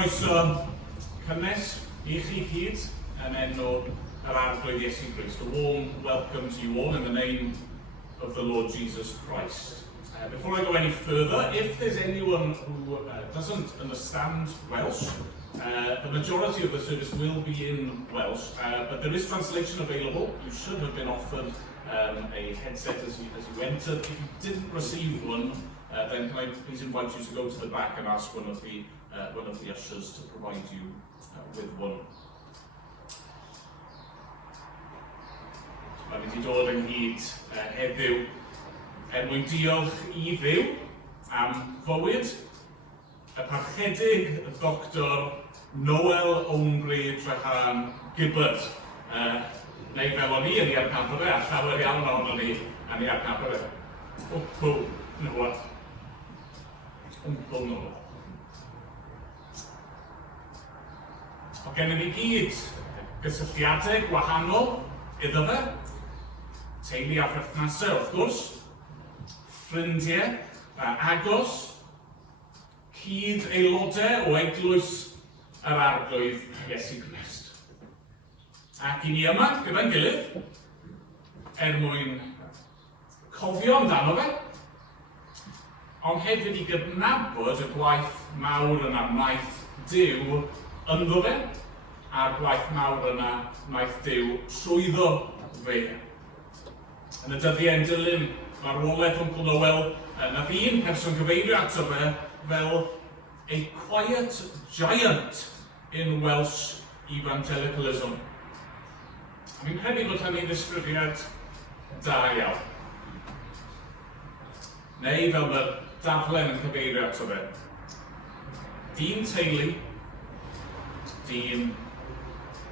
Croeso cynnes I chi hyd yn enw yr arglwydd Iesu Grist. A warm welcome to you all in the name of the Lord Jesus Christ. Before I go any further, if there's anyone who doesn't understand Welsh, the majority of the service will be in Welsh, but there is translation available. You should have been offered a headset as you entered. If you didn't receive one, then can I please invite you to go to the back and ask one of the ushers to provide you with one. Mae'n mynd I dod ynghyd heddiw mwyn diolch I Dduw am fywyd y parchedig Dr. Noel Gibbard. Neu fel o'n I yn ei adnabod a llawer iawn ohono ni yn ei adnabod Cwmpawd Noel. Cwmpawd Noel. O gennym ni gyd gysylltiadau gwahanol iddo fe, teulu a pherthnasau wrth gwrs, ffrindiau agos, cyd aelodau o eglwys yr arglwydd Iesu Grist. Ac I ni yma gyda'n gilydd mwyn cofio amdano fe, ond hefyd I gydnabod y gwaith mawr yna wnaeth Duw ynddo fe, a'r gwaith mawr yna wnaeth Duw trwyddo fe. Yn y dyddiau'n dilyn marwolaeth Uncle Noel, nath un person gyfeirio ato fe fel a quiet giant in Welsh evangelicalism. Mi'n credu bod hynny'n ddisgrifiad da iawn. Neu fel mae'r daflen yn cyfeirio ato fe. Dyn teulu, dyn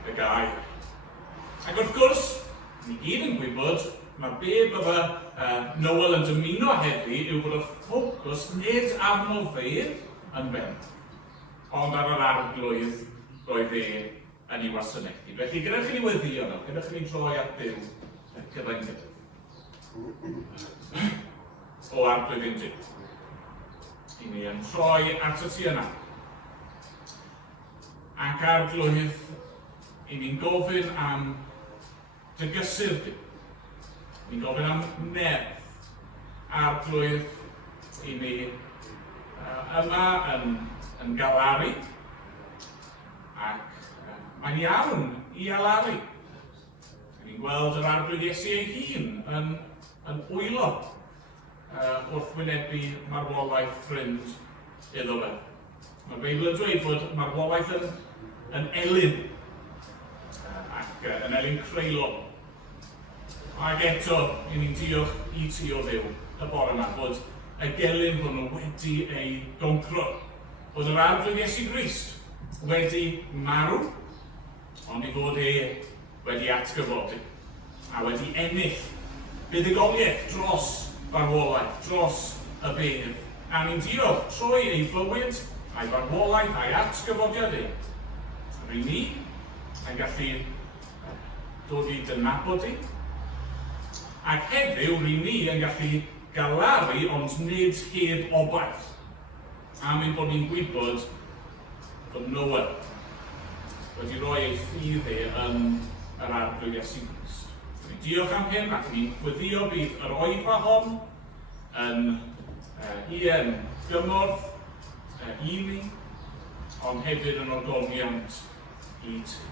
y Gair. Ac wrth gwrs, ni gyd yn gwybod, mae be bydda Noel yn dymuno heddi yw bod y ffocws nid arno fe yn ben, ond ar yr arglwydd roedd e yn ei wasanaethu. Felly gyda chi weddio yno, gyda chi droi at Duw gyda'n gilydd. O arglwydd un Duw. I ni yn troi at y ti yna. Ac arglwydd, I ni'n gofyn am dygysur Duw. Ni'n gofyn am nerth. Arglwydd, I ni yma yn galaru. Ac mae'n iawn I alaru. Ni'n gweld yr arglwydd Iesu ei hun yn wylo wrth wynebu marwolaeth ffrind iddo fe. Mae'r Beibl yn dweud fod marwolaeth yn elyn, ac yn elyn creulon. Ac eto, I ni'n diolch I ti o Dduw y bore yma, bod y gelyn hwnnw wedi ei goncro. Bod yr arglwydd Iesu Grist wedi marw, ond I fod wedi atgyfodi, a wedi ennill buddugoliaeth dros farwolaeth, dros y bedd. A ni'n diolch trwy ei fywyd, a'i farwolaeth, a'i atgyfodiad ei. Rwy ni yn gallu dod I dynabod ei. Ac heddiw, rwy ni yn gallu galaru, ond nid heb obaith. A mynd bod ni'n gwybod bod Noel wedi rhoi ei ffydd yn yr arglwydd Iesu Grist. Rwy'n diolch am hyn, ac ni'n gweddio bydd yr oedfa hon yn gymorth I ni, ond hefyd yn ogoniant I ti.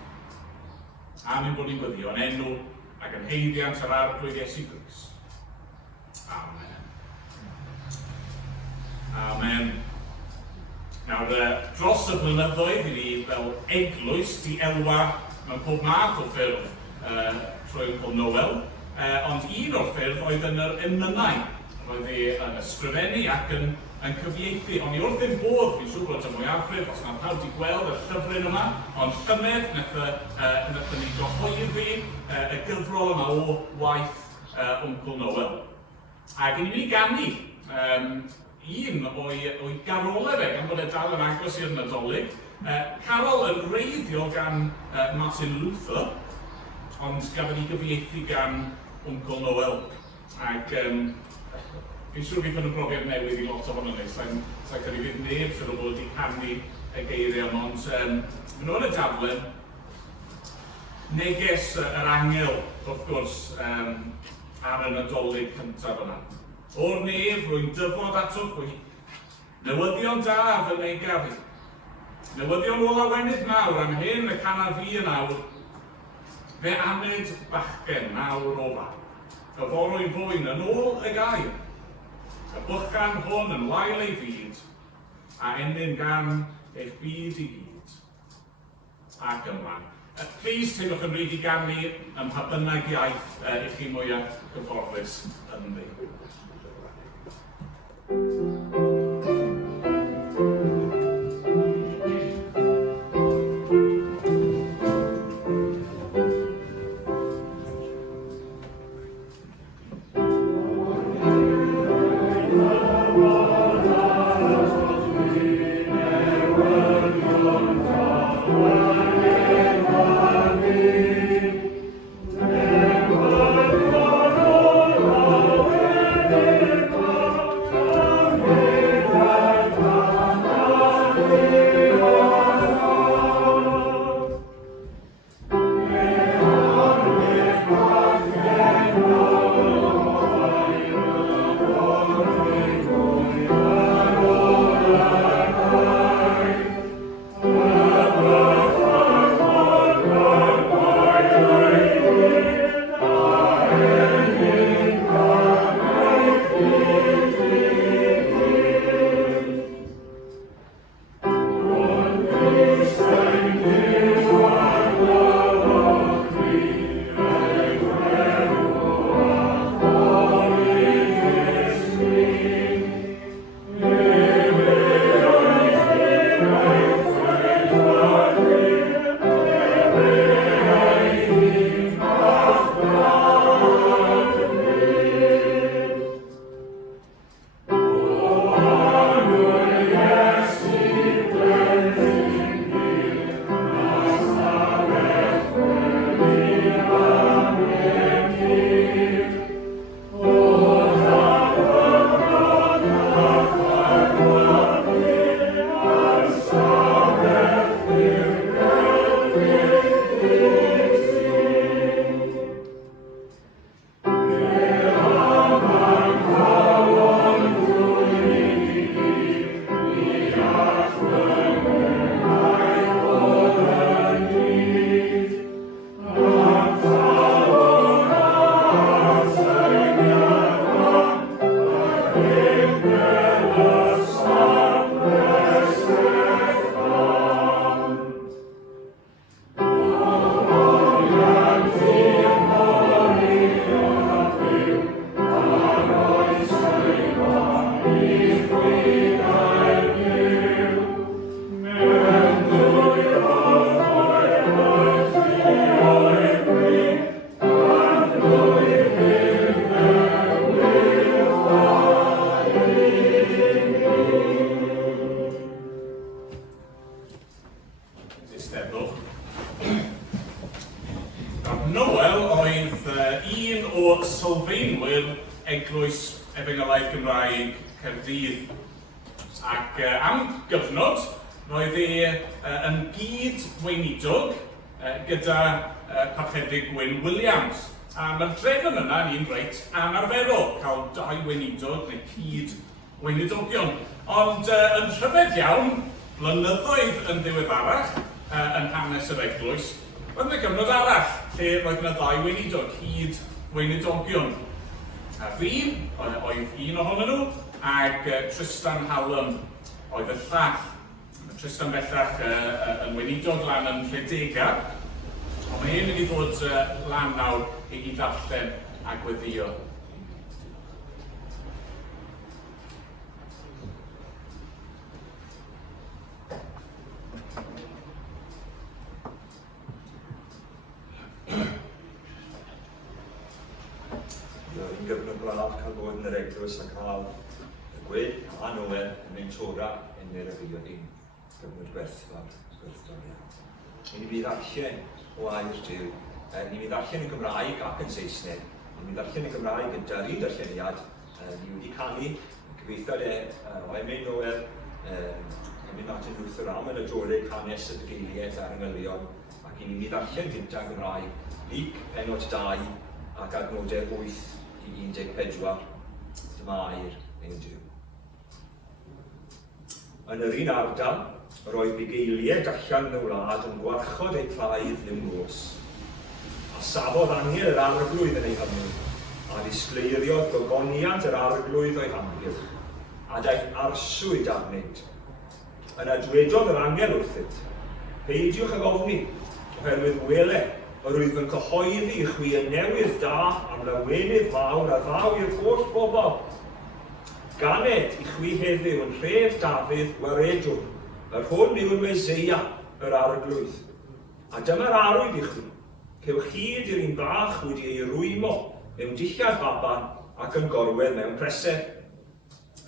A mynd bod ni'n gweddio yn enw ac yn heiddiant yr arglwydd Iesu Grist. Amen. Amen. Nawr, dros y blynyddoedd I ni fel eglwys Di elwa mewn pob math o ffyrdd trwy Uncle Noel, ond un o'r ffyrdd oedd yn yr emynau. Roedd yn ysgrifennu ac yn cyfieithu, ond I wrth ein bodd, fi'n siŵr bod y mwyafrif, os nad pawb wedi gweld y llyfryn yma, ond llynedd wnaethon ni gyhoeddi y gyfrol yma o waith Uncle Noel. Ac I ni ganu un o'i garolau fe, gan bod e dal yn agos i'r Nadolig. Carol yn reiddiol gan Martin Luther, ond gafodd I gyfieithu gan Uncle Noel. Ac Fi'n siŵr bydd yn y brofiad newydd I lot ohonyn ni. Sa'n credu bydd neb sydd o fod I canu y geiriau yma, ond maen nhw yn y daflen. Neges yr angel, wrth gwrs, ar y Nadolig cyntaf yna. O'r nef, rwy'n dyfod atwch wy. Newyddion da fy neiga fi. Newyddion ôl awenydd nawr am hyn y cana fi yn awr. Fe aned bachgen nawr o fa. Y forwyn fwyn yn ôl y gair. Y bychan hwn yn lael ei fyd, a enyn gan eich byd I gyd. Ac ymlaen. Plis teimlwch yn rhaid I ganu ym pa bynnag iaith I chi mwyaf gyfforddus yn ddi. Noel oedd un o sylfaenwyr eglwys Efengylaeth Gymraeg Caerdydd. Ac am gyfnod, roedd yn gyd-weinidog gyda parchedig Gwyn Williams. A mae'r drefn yna yn un reit anarferol, cael 2 weinidog neu cyd-weinidogion. Ond yn rhyfedd iawn, blynyddoedd yn ddiweddarach yn hanes yr eglwys, roedd yna gyfnod arall lle roedd yna 2 weinidog, cyd-weinidogion. A fi oedd un ohonyn nhw, ac Trystan Hallam oedd y llall. Trystan bellach yn weinidog lan yn Rhedega, ond mae hyn wedi dod lan nawr I ddarllen a gweddio. Yn gyfnod braf cael bod yn yr eglwys a cael y Gweddi a Noel yn ein tora yn yr yfyriad un gyfnod gwerthfawr iawn. Ni'n bydd ddarllen o air Duw. Ni'n bydd ddarllen yn Gymraeg ac yn Saesneg. Ni'n bydd ddarllen yn Gymraeg yn Darlleniad Ni wedi canu, cyfeithiad o Emyr Noel, Emyr Martin Luther am yn adroddau hanes y Bygeiliaid a'r Yngylion, ac i ni ddarllen gyntaf Gymraeg, Luc, pennod 2, ac adnodau 8 i 14. Dyma air ein Duw. Yn yr un ardal, yr oedd Bygeiliaid allan yn y wlad yn gwarchod eu plaidd limros. A safodd angel yr arglwydd yn ei hynny, a ddisgleiriodd gogoniant yr arglwydd o'i hamgylch, a daeth arswyd arnynt. Yna dwedodd yr angel wrthynt, peidiwch ag ofni, oherwydd wele, yr wydd yn cyhoeddi i chwi yn newydd da am lawenydd mawr a ddaw i'r holl bobl. Ganed i chwi heddiw yn rhef Dafydd waredwr, yr hwn yw'r Meseia, yr arglwydd. A dyma'r arwydd i chwi, cewch hyd i'r un bach wedi ei rwymo mewn dillad baban ac yn gorwedd mewn presau.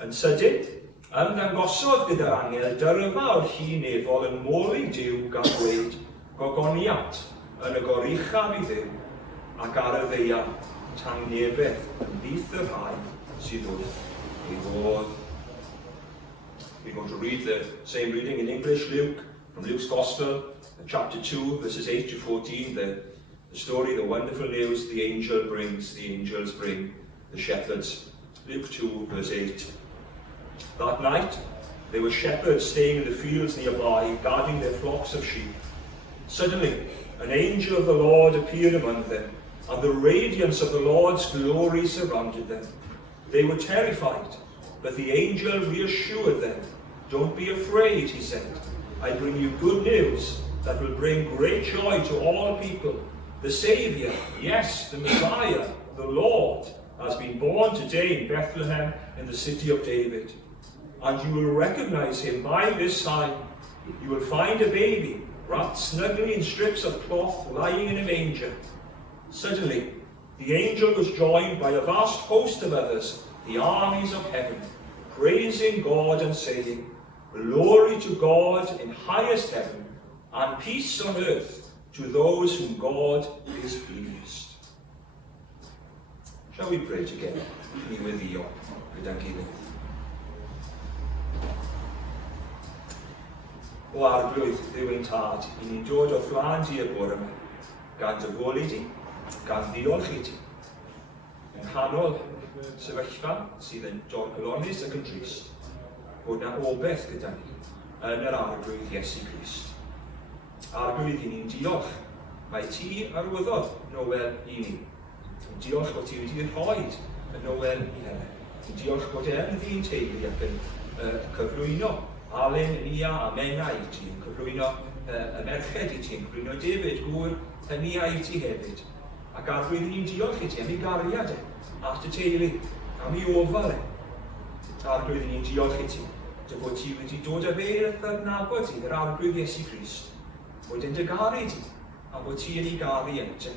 Yn sydyn, ymddangosodd gyda'r angel dyrfa o'r llun efol yn mori Duw gan dweud gogoniant yn y goruchaf i Dduw ac ar y ddeian tangnefedd yn byth yr rhai sydd wrth ei fod. We're going to read the same reading in English, Luke, from Luke's Gospel, chapter 2, verses 8 to 14, the story, the wonderful news the angels bring the shepherds. Luke 2, verse 8. That night, there were shepherds staying in the fields nearby, guarding their flocks of sheep. Suddenly, an angel of the Lord appeared among them, and the radiance of the Lord's glory surrounded them. They were terrified, but the angel reassured them. Don't be afraid, he said. I bring you good news that will bring great joy to all people. The Saviour, yes, the Messiah, the Lord, has been born today in Bethlehem in the city of David. And you will recognize him by this sign. You will find a baby wrapped snugly in strips of cloth lying in a manger. Suddenly, the angel was joined by a vast host of others, the armies of heaven, praising God and saying, Glory to God in highest heaven, and peace on earth to those whom God is pleased. Shall we pray together? Ni weddio gyda'n gilydd. O arglwydd Dduw ein tad, i ni'n dod o flaen ti y bore yma, gan dyfolu ti, gan ddiolch i ti. Yn nghanol sefyllfa sydd yn dorgolonus ac yn drist, bod na obeth gyda ni yn yr arglwydd Iesu Grist. Arglwydd i ni'n diolch, mae ti arwyddodd Noel i ni. Diolch bod ti wedi rhoi y Noel i hynny. Diolch bod e'n ddyn teulu ac yn cyflwyno Alun, Nia a Menna i ti, yn cyflwyno y merched i ti, yn cyflwyno David, Gwr, Nia i ti hefyd. Ac arglwydd i ni'n diolch i ti am ei gariad at y teulu, am ei ofal Arglwydd i ni'n diolch i ti, dy bod ti wedi dod â fe i'r adnabod ti, yr arglwydd Iesu Grist, bod yn dy garu ti, a bod ti yn ei garu ente.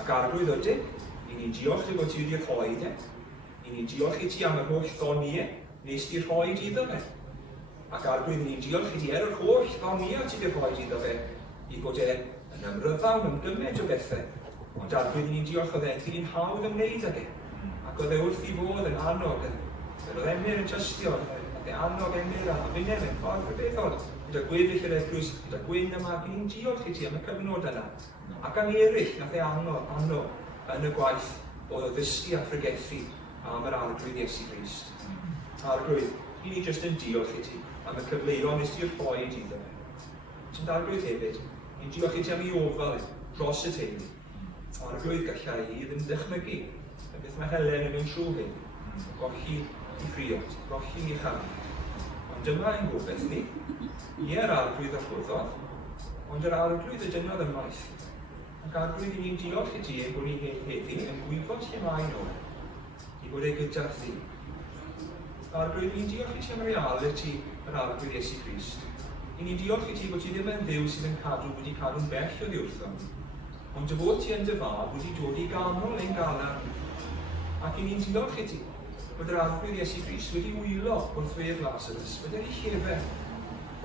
Ac arglwydd ydyn, i ni'n diolch i bod ti wedi rhoi i ni'n diolch i ti am yr holl ddoniau nes ti rhoi iddo fe. Ac arglwydd i ni'n diolch i ti yr holl ddoniau ti wedi rhoi iddo fe, i bod yn ymryddawn yn gymaint o bethau. Ond arglwydd i ni'n diolch oedd e'n hawdd ymwneud ag ac oedd wrth i fod yn annog. Oedd Emyr yn tystio, oedd annog Emyr a fyneb yn ffordd o beth oedd. Gyda gweddill yr eglwys, gyda gwyn yma, ni'n diolch i ti am y cyfnod yna. Ac am eraill nath annog yn y gwaith oedd o ddysgu a phregethu am yr arglwydd Iesu Grist. Arglwydd, i ni jyst yn diolch i ti am y cyfleuron nes ti'r rhoi iddo fe. Ti'n arglwydd hefyd, ni'n diolch i ti am ei ofal dros y teulu. Arglwydd gallai i ddim dychmygu y beth mae Helen yn mynd trwy hyn, golli i ffriod, golli i chanol. Ond dyma ein gobeith ni, ni yr arglwydd achwyddodd, ond yr arglwydd y dynodd ymaith. Ac arglwydd i ni'n diolch i ti ein bod ni heddi yn gwybod lle mae nhw, i bod ei gyda'r ddi. Arglwydd, ni'n diolch i ti am real i ti yr arglwydd Iesu Grist. I ni'n diolch i ti bod ti ddim yn ddiw sydd yn wedi cadw'n bell o ddiwrthon. Ond dy fod ti yn dy fab wedi dod i ganol ein galar. Ac i ni'n diolch i ti bod yr arglwydd Iesu Grist wedi wylo wrth fedd Lazarus, wedi ei llefe,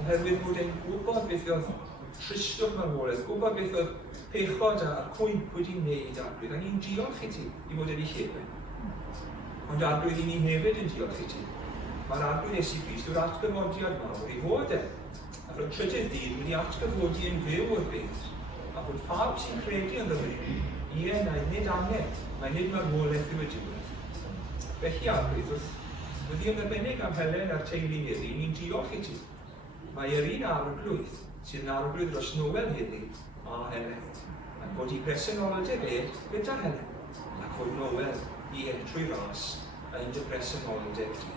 oherwydd bod e'n gwybod beth oedd tristwch marwolaeth, gwybod beth oedd pechod a'r cwymp wedi wneud arglwydd, a ni'n diolch i ti i fod e'n ei llefe. Ond arglwydd I ni hefyd yn diolch I ti. Mae'r arglwydd Iesu Grist yw'r atgyfodiad mawr I fod e. A roedd trydydd dydd wedi atgyfodi yn fyw o'r beth. A bod phawb sy'n credu yn ddwy, ie neu nid angen, mae nid marwolaeth yw y diwedd. Felly arglwydd, wrth yn arbennig am Helen a'r teulu heddi, ni'n diolch I ti. Mae yr un arglwydd sydd yn arglwydd dros Noel heddi a Helen. Ac fod I bresenoldeb gyda Helen. Ac fod Noel I trwy ras yn dy bresenoldeb di.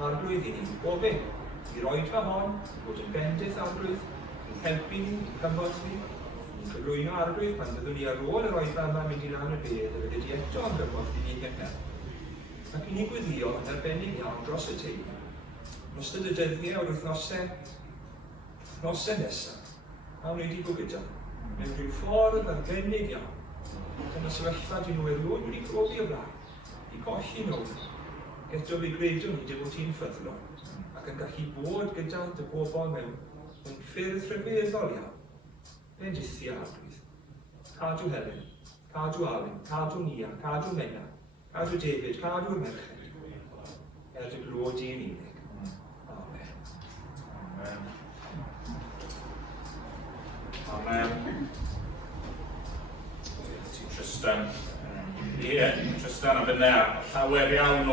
Arglwydd I ni'n gofyn I roed fe hon, I fod yn bendith arglwydd, I helpu ni, I cymorth ni, I gyflwyno arglwydd pan byddwn ni ar ôl yr oedfa yma mynd I lan y bedd a fydd eto yn gymorth I ni gynnar. Ac I ni gweddio yn arbennig iawn dros y teulu. Yn ystod y dyddiau o'r wythnosau nesaf, a wneud I gyda, mewn rhyw ffordd arbennig iawn. Dyna sefyllfa dyn nhw erioed wedi profi o blaen, I colli nhw. Eto fe gredwn ni dy fod ti'n ffyddlon, ac yn gallu bod gyda dy bobl mewn ffyrdd rhyfeddol iawn. Bendithia arglwydd. Cadw Helen, cadw Alun, cadw Nia, cadw Menna, cadw David, cadw'r merched. Dy glod I'n unig. Amen. Amen. Amen. Trystan. Trystan a fyna llawer iawn o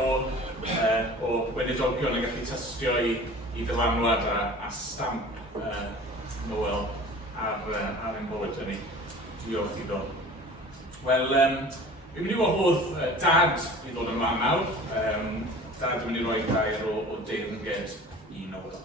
weinidogion yn gallu tystio I dylanwad a stamp Noel ar ein bywyd ni. Diolch iddo. Wel, fi'n mynd I wahodd dad I ddod ymlaen nawr. Dad yn mynd I roi gair o Teyrnged I Noel.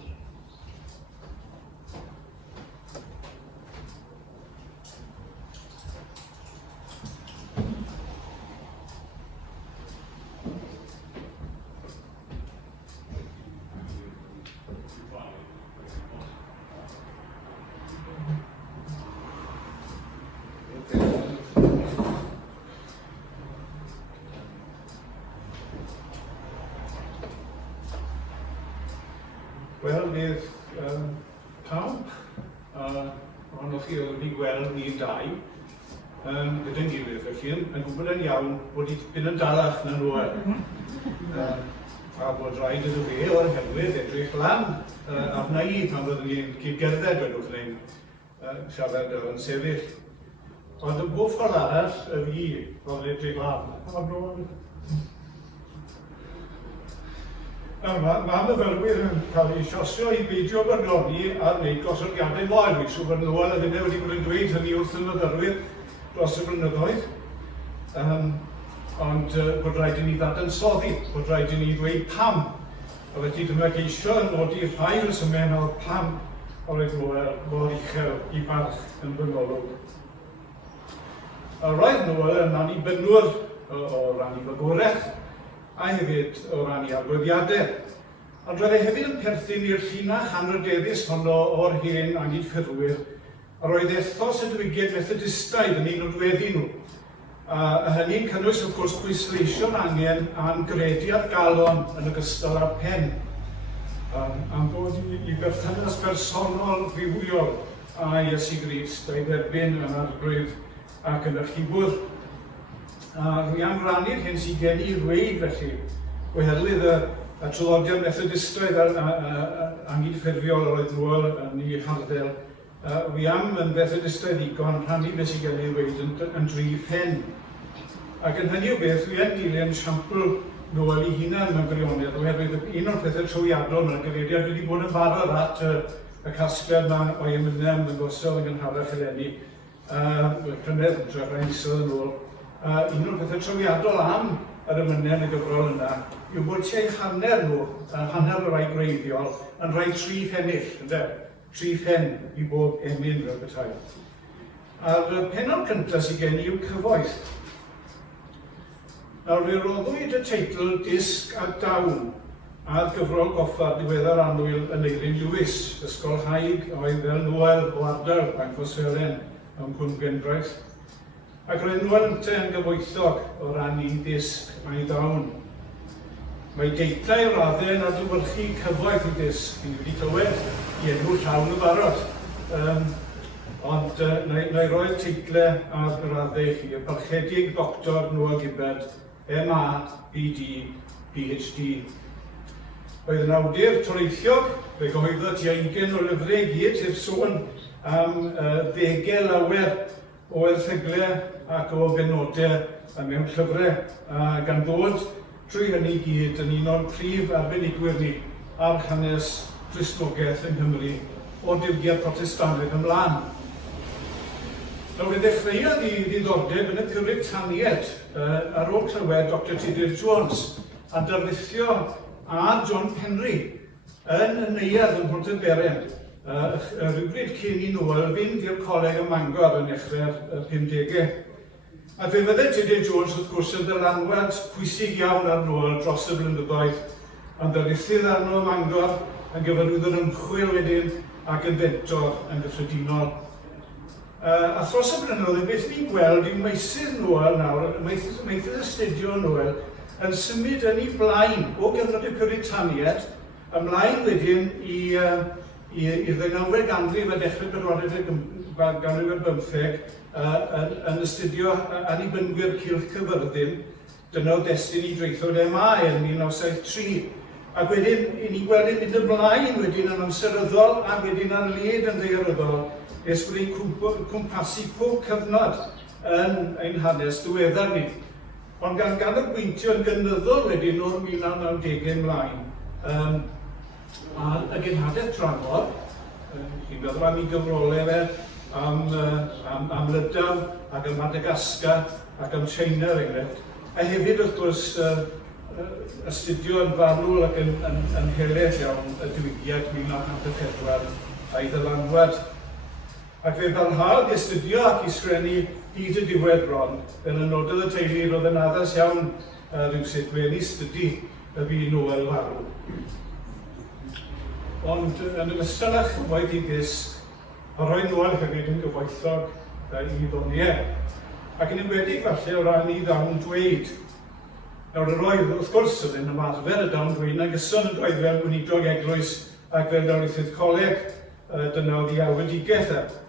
Wel, bydd pawb ohonoch chi oedd wedi gweld ni'n dau gyda'n gilydd felly yn gwybod yn iawn bod i'n yn dalach na nhw a bod rhaid iddo fe o'r helwydd edrych lan arna I pan fyddwn ni'n cydgerdded wedwch ni'n siarad yn sefyll. Ond yn bob ffordd arall y fi oedd edrych lan arno Mae myfyrwyr yn cael ei siosio I beidio byrnoni a wneud gosodiadau mlaen. Dwi'n siŵr bod Noel a fyna wedi bod yn dweud hynny wrth y myfyrwyr dros y blynyddoedd. Ond bod rhaid I ni ddadansoddi, bod rhaid I ni ddweud pam. A felly dyma geisio yn nodi rhai resymau o'r pam oedd Noel mor uchel I barch yn fynolog. A roedd Noel yn annibynwr o ran I fagoreth, a hefyd o ran I agweddiadau. Ond roedd hefyd yn perthyn i'r llinach anrydeddus honno o'r hen angydffurwyr, a roedd ethos y diwygiad methodistaidd yn un o'r dweddi nhw. A hynny'n cynnwys, wrth gwrs, pwysleisio'n angen a'n grediad galon yn ogystal â'r pen. Am bod I berthynas bersonol ddiwyol a Iesu Grist a'i dderbyn yn arglwydd ac yn y chibwr. Rwy am rannu'r hyn sy'n gen I ddweud felly, oherwydd y traddodiad methodistaidd angydffurfiol oedd Noel yn ei harddel. Rwy am yn methodistaidd ddigon rhannu beth sy'n gen I ddweud yn dri phen. Ac yn hynny o beth, dwi yn dilyn siampl Noel I hunan mewn gwirionedd, oherwydd un o'r pethau trwyadol mewn gyfeiriad wedi bod yn barod at y casgliad yma o'i ymwneud yn gosod yn gynharach eleni. Prynedd yn drafod misoedd yn ôl. Un o'r pethau trwyadol am yr ymwneud yn y gyfrol yna yw bod tua'i hanner nhw, hanner y rai greiddiol, yn rhoi 3 phennill, ynde? 3 phen I bob emyn fel petai. A'r penod cyntaf sydd gen I yw cyfoeth. Nawr, fe roddwyd y teitl Disg a Dawn a'r gyfrol goffa diweddar annwyl yn Eirin Lewis, ysgol haig oedd fel Noel o ardal Bangor Seren ym Cwmgendraeth. Ac roedd Noel yn gyfoethog o ran I disg a'i dawn. Mae deitlau raddau yn adlewyrchu cyfoeth I disg. Ni wedi clywed I enw llawn y barod. Ond na I roi'r teitlau a'r raddau chi. Y barchedig Dr Noel Gibbard MA, BD, PhD. Roedd yn awdur toreithiog, fe gyhoeddodd tua 20 o lyfrau I gyd, sef sôn am 10 lawer o erthyglau ac o benodau mewn llyfrau, gan bod trwy hynny I gyd yn un o'r prif arbenigwyr ni ar hanes Cristnogaeth yng Nghymru o diwgiad Protestannaidd ymlaen. Nawr, fe ddechreuodd I ddiddordeb yn y Cyfeillion ar ôl clywed Dr. Emyr James a darlithio a John Henry yn y neuadd ym Mhontyferen, rhywbryd cyn I Noel fynd i'r coleg ym Mangor yn dechrau'r 50au. A fe fydde Emyr James wrth gwrs yn dylanwad pwysig iawn ar Noel dros y blynyddoedd, ond darlithydd arno ym Mangor yn gyfarwydd yr ymchwil wedyn ac yn fentor yn gyffredinol. A thros y blynyddoedd, beth ni'n gweld yw meysydd Noel nawr, meysydd astudio Noel, yn symud yn ei blaen o gyfnod y Cyfeillioniad, ymlaen wedyn i'r 19eg ganrif a dechrau ganrif ar 15 yn astudio annibynwyr cylch Cyfyrddin, dyna o destun I dreithod MA yn 1973. Ac wedyn, I ni gweld e'n mynd ymlaen wedyn yn amseryddol a wedyn ar led yn ddaearyddol, nes bod e'n cwmpasu pob cyfnod yn ein hanes diweddar ni. Ond gan ganolbwyntio yn gynyddol wedyn o'r 1990au ymlaen, a genhadaeth tramor, chi'n meddwl am ei gyfrolau fe, am Lydaw ac am Madagascar ac am China enghraifft, a hefyd wrth gwrs astudio yn farwl ac yn heleth iawn y diwygiad 1994 a'i ddylanwad. Ac fe barhaodd I astudio ac I sgrennu hyd y diwedd bron, fel y nododd y teulu roedd yn addas iawn rhywsut wedi stydu y bu Noel farw. Ond yn ymystod â chyfoeth I gysg, a roedd Noel hefyd yn gyfoethog I ddoniau. Ac yn enwedig falle o ran I ddawn dweud. Nawr yr oedd, wrth gwrs, oedd yn ymarfer y dawn dweud, na gyson yn dweud fel gweinidog eglwys ac fel darlithydd coleg, dyna oedd I awedigaeth.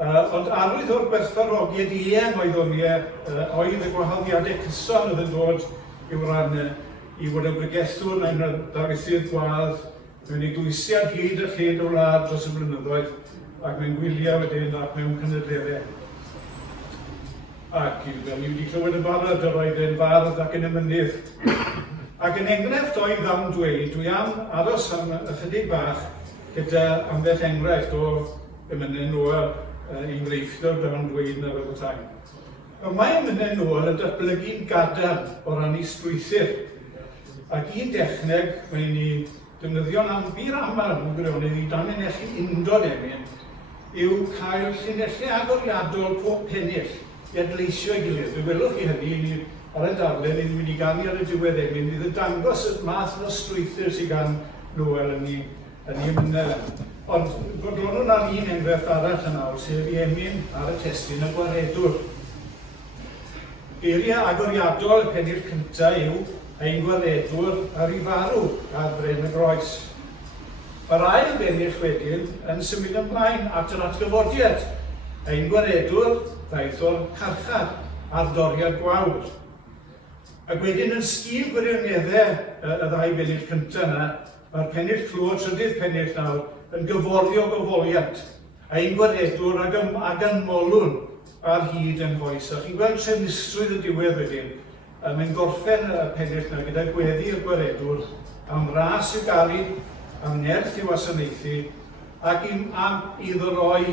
Ond arwydd o'r gwerthfawrogiad eang oedd oedd y gwahoddiadau cyson oedd yn dod i'w ran I fod yn bregethwr neu'n darlithydd gwadd, mewn eglwysiad hyd a lled o wlad dros y blynyddoedd, ac mewn gwyliau wedyn ac mewn cynadleddau. Ac fel ni wedi clywed yn barod, yr oedd yn bardd ac yn ymynydd. Ac yn enghraifft o'i ddawn dweud, dwi am aros am ychydig bach gyda ambell enghraifft o ymynedd Noel i'n greifftio'r dawn dweud yn yr ymwneud. Mae ymynedd Noel yn datblygu'n gadarn o ran I strwythyr. Ac un dechneg mae'n I defnyddio'n ambir aml mewn gwirionedd I danlinellu undod Emyr yw cael llinellau agoriadol pob pennill I adleisio I gilydd. Fe welwch chi hynny ar y darlen ni'n mynd I gannu ar y diwedd Emyr, bydd yn dangos y math o strwythyr sydd gan Noel yn ei ymynedd. Ond godlon nhw'n ar un enghraifft arall yn awr, sef I Emyr ar y testun y gwaredwr. Geiriau agoriadol y pennill cyntaf yw ein gwaredwr ar ei farw ar Bren y Groes. Mae'r ail bennill wedyn yn symud ymlaen at yr atgyfodiad. Ein gwaredwr ddaeth o'r carchar a'r doriad gwawr. Ac wedyn yn sgil gwirioneddau y ddau bennill cyntaf yna, mae'r pennill clwyd, trydydd pennill nawr, yn gyforio gofoliad. Ein gwaredwr ag ymolwn ar hyd yn hoes. A chi'n gweld trefnistrwydd y diwedd wedyn, mae'n gorffen y pennill yna gyda gweddi y gwaredwr am ras i'w garu, am nerth i'w wasanaethu, ac am iddo roi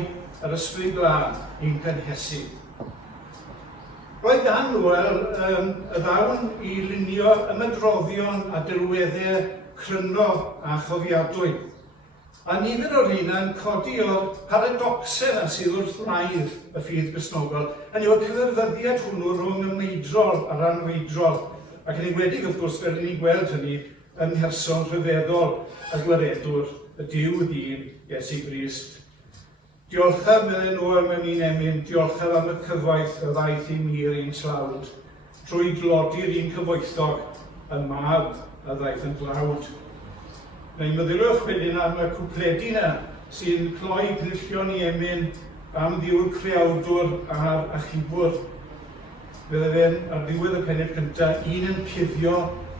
yr ysbryd glân i'n cynhesu. Roedd gan Noel y ddawn I lunio ymedroddion a delweddau cryno a chofiadwy. A nifer o'r hyn yn codi o'r paradoxau na sydd wrth wraidd y ffydd Gristnogol, yn yw y cyferfyddiad hwnnw rhwng y meidrol a'r anweidrol, ac yn enwedig wrth gwrs fel ni'n gweld hynny yn ngherson rhyfeddol y gwaredwr, y Duw ddyn, Iesu Grist. Diolchaf meddwl Noel mewn un emyn, diolchaf am y cyfoeth y ddaeth I mir i'n tlawd, trwy glodi'r un cyfoethog, y mab y ddaeth yn glawd. Neu meddylwch wedyn am y cwpledi yna sy'n cloi penillion I emyn am ddiw'r creawdwr a'r achubwr. Fydde fe'n ar ddiwedd y pennod cyntaf, un yn cuddio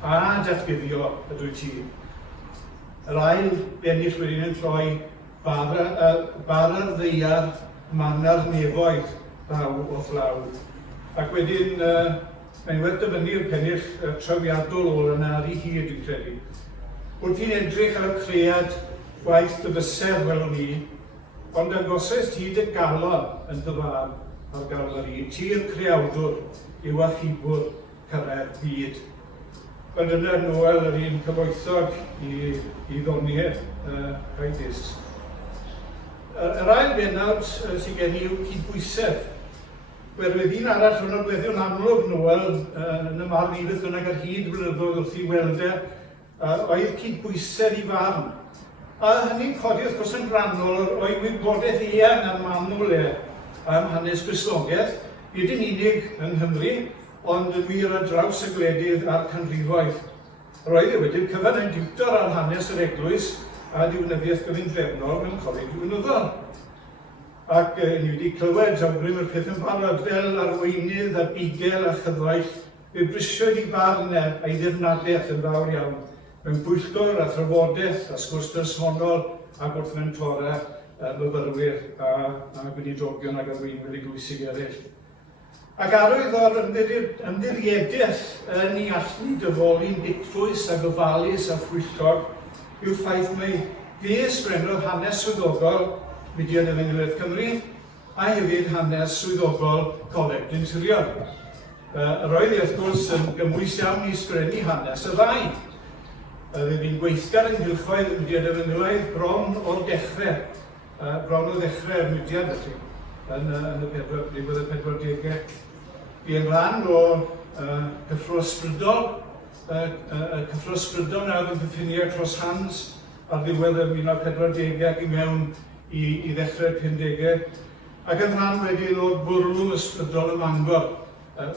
a datguddio ydw ti. Yr ail bennill wedyn yn troi bara'r ddeiar, mana'r nefoedd law o fflaw. Ac wedyn, mae'n werth dyfynnu'r pennill trawiadol o'r yna ar ei hyd yn credu. Wrth i'n edrych ar y cread gwaith dybysedd welwn ni, ond agosais ti dy galon yn dyfan ar galfari. Ti'r creawdwr yw achubwr cyrraedd byd. Ond yna Noel yr un cyfoethog i ddoniau Caerdydd. Yr ail benawd sydd gen i yw cydbwysedd. Oherwydd un arall o'n gweddion amlwg Noel yn y marn i beth bynnag ar hyd blynyddoedd wrth i weld oedd cydbwysedd i farn. A hynny'n codi wrth gwrs yn rhannol o'i wybodaeth eang am manwl am hanes Gristnogaeth, nid yn unig yng Nghymru, ond yn wir ar draws y gwledydd a'r canrifoedd. Roedd wedyn cyfan yn diwtor ar hanes yr eglwys a diwnyddiaeth gyfundrefnol mewn coleg diwynyddol. Ac ni wedi clywed awgrym yr peth yn barod fel arweinydd a bigel a chyfaill, fe brisiwyd i farn a'i ddefnadaeth yn fawr iawn. Mewn bwyllgor a thrafodaeth a sgwrs personol ac wrth mentora myfyrwyr a gwynidogion ac arweinwyr eglwysig eraill. Ac arwydd o'r ymddiriediaeth yn ei allu dyfoli'n bitfwys a gofalus a phwyllgor yw'r ffaith mai fe ysgrifennodd hanes swyddogol Mudiad Efengylaeth Cymru a hefyd hanes swyddogol Coleg Dinturion. Roedd ei wrth gwrs yn gymwys iawn i ysgrifennu hanes y ddau. Fe fi'n gweithgar yn gylchoedd y Mudiad Efengylaeth bron o'r dechrau. Bron o ddechrau'r mudiad yn y 40au. Fi yn rhan o cyffro ysbrydol, y cyffro ysbrydol nawr yn cyffiniau dros Hans ar ddiwedd y 1940au ac i mewn i ddechrau'r 50au. Ac yn rhan wedyn o'r bwrlwm ysbrydol y Mangor,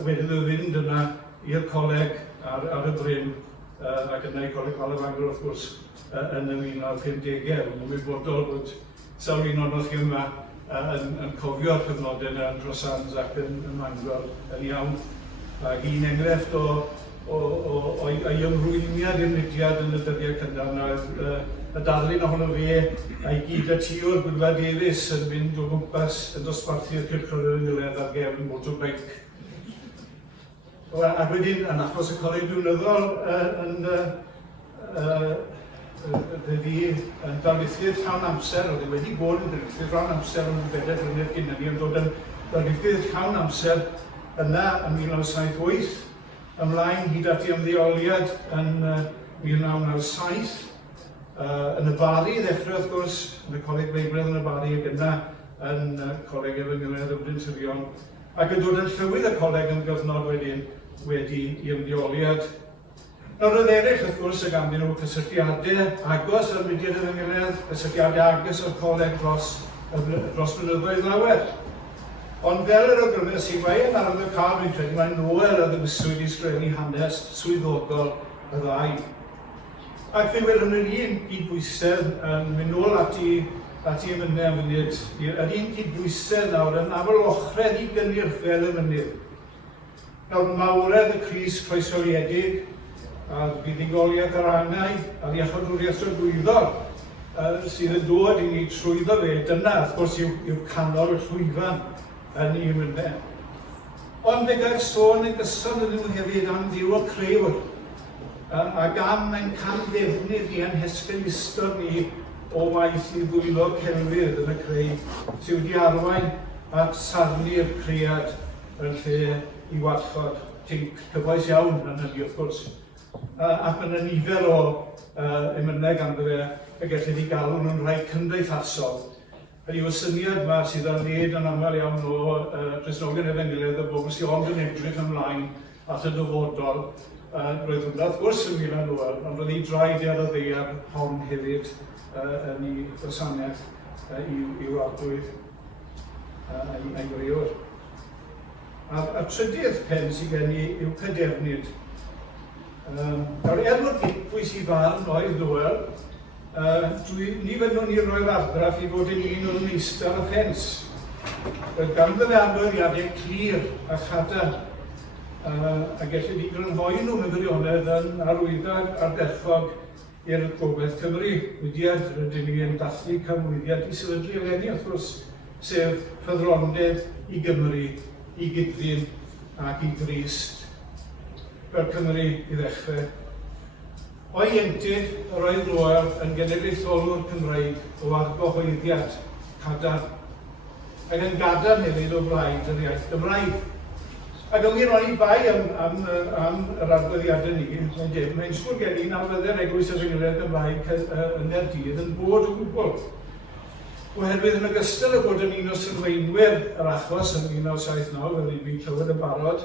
wedyn y fynd yna i'r coleg ar y Bryn ac yna i Coleg Coleg Mangor wrth gwrs yn y 1950au. Mae'n wybodol bod sawl un o'n chi yma yn cofio'r cyfnodau yna dros Hans ac yn Mangor yn iawn. Ac un enghraifft o'i ymrwymiad i'r mudiad yn y dyddiau cynnar yna oedd y darlun ohono fe a'i gyd y tiwr Gwydfa Davies yn mynd o gwmpas yn dosbarthu'r cylchroedd yn yledd ar gefn motorbike. Ac wedyn, yn achos y coleg diwnyddol yn darlithydd llawn amser, oedd wedi bod yn darlithydd llawn amser yn 4 blynedd cyn hynny, ond dod yn darlithydd llawn amser yna yn 1978, ymlaen hyd at ei ymddeoliad yn 1997, yn y Bari ddechrau wrth gwrs, yn y Coleg Feibredd yn y Bari ac yna yn Coleg Efengylaeth y Bryntyrion, ac yn dod yn llywydd y coleg yn gyfnod wedyn wedi ei ymddeoliad. Nawr oedd eraill wrth gwrs y ganddyn nhw cysylltiadau agos ar Mudiad Efengylaeth, cysylltiadau agos o'r coleg dros blynyddoedd lawer. Ond fel yr awgrymu sy'n gweud ar y cael fi'n credu mae Noel a ddywyswyd i sgrennu hanes swyddogol y ddau. Ac fe welwn yn un cydbwysedd yn mynd nôl ati emynau am funud. Yr un cydbwysedd nawr yn afalochredd i gynnyrchel y mynydd. Nawr mawredd y crys croesoliedig a buddugoliaeth yr angau a'r iachawdwriaeth trogwyddol sydd yn dod i ni trwyddo fe. Dyna, wrth gwrs, yw canol y llwyfan yn ei emynau. Ond fe gael sôn yn gyson yn nhw hefyd am ddiw o crewr. Ac am ein camddefnydd i anhesgen ystod ni o waith i ddwylo celfydd yn y creu sydd wedi arwain at sarnu'r cread yn lle i warchod. Ti'n cyfoes iawn yn hynny wrth gwrs. Ac yn y nifer o emynau ganddo fe y gellid i galw nhw'n rhai cymdeithasol. Ydy o syniad yma sydd ar nid yn aml iawn o Cristnogion Efengylaeth y bobl sydd ond yn edrych ymlaen at y dyfodol. Roedd hwnna wrth gwrs yn Milan Noel, ond roedd ei draed ar y ddeiar hon hefyd yn ei gwasanaeth i'w adwydd a'i gwreiwr. A trydydd pen sydd gen i yw Caerdydd. Nawr, bod pwys i farn oedd Noel, ni fyddwn ni roi'r argraff i fod yn un o'r meistr y ffens. Ganddo fe adroddiadau clir a chadarn a gellir ni grynhoi nhw mewn gwirionedd yn arwyddiad ardderchog i'r Gogledd Cymru. Mudiad rydyn ni yn dathlu canmwyddiad i sefydlu eleni, wrth gwrs, sef ffyddrondeb i Gymru, i Gydfyn ac i Grist. Fel Cymru i ddechrau. O'i ieuenctid, yr oedd Noel yn genedlaetholwr Cymraeg o argyhoeddiad cadarn, ac yn gadarn hefyd o blaid yr iaith Gymraeg. Ac o'n i'n rhoi bai am yr arglwyddiadau ni, mae'n siŵr gen i na fydde'r Eglwys yr Unrhyw Gymraeg yn Gaerdydd yn bod o gwbl. Oherwydd yn ogystal â bod yn un o sylfaenwyr yr achos yn 1979, fel i fi clywed yn barod,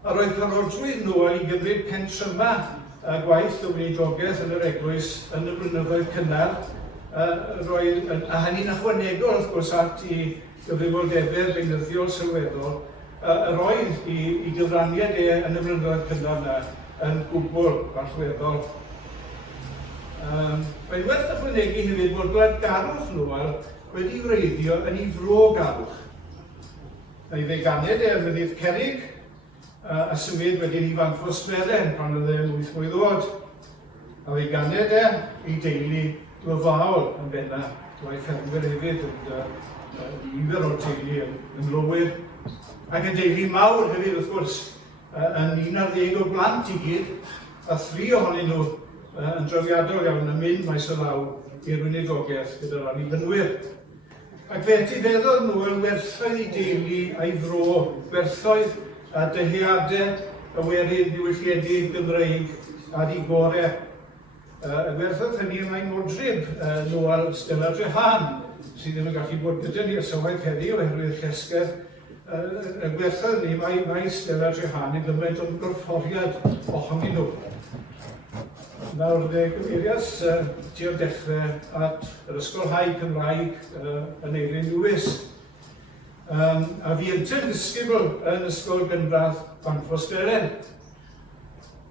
a roedd parodrwydd Noel i gymryd pentryma gwaith o wneudrogaeth yn yr Eglwys yn y blynyddoedd cynnar, a hynny'n ychwanegol wrth gwrs at i gyfrifoldebau beunyddiol sylweddol, yr oedd i gyfraniad yn y blynyddoedd cynnar yna yn gwbl allweddol. Mae'n werth ychwanegu hefyd bod gwladgarwch Noel wedi wreiddio yn ei fro garwch. Mae ddeuganed yn mynydd Cerrig, a symud wedyn i Fanffos Meren pan oedd e'n 8 mlwydd oed. A ddeuganed i deulu Glyfawr yn benna, dwi'n ffermwyr hefyd yn nifer o'r teulu yn Lywir. Ac yn deulu mawr hefyd wrth gwrs yn 11 o blant i gyd, a 3 ohonyn nhw yn drawiadol iawn yn mynd maes o law i'r wneudrogaeth gyda'r annibynwyr. Ac fe etifeddodd Noel werthoedd i deulu a'i fro, werthoedd a dyheadau y werin diwylliedig Gymreig a di gorau. Werthoedd hynny yn mae'n modryb Noel Stella Trehan, sydd ddim yn gallu bod gyda ni y sylwaith heddi oherwydd llesgedd. Werthoedd ni, mae Stella Trehan yn gymaint o'n gorfforiad ohonyn nhw. Nawr, gyfeirias ti o'r dechrau at yr ysgolhaig Cymraeg yn Eirin Lewis. A fi yn disgybl yn ysgol gynradd Fanffos Meren.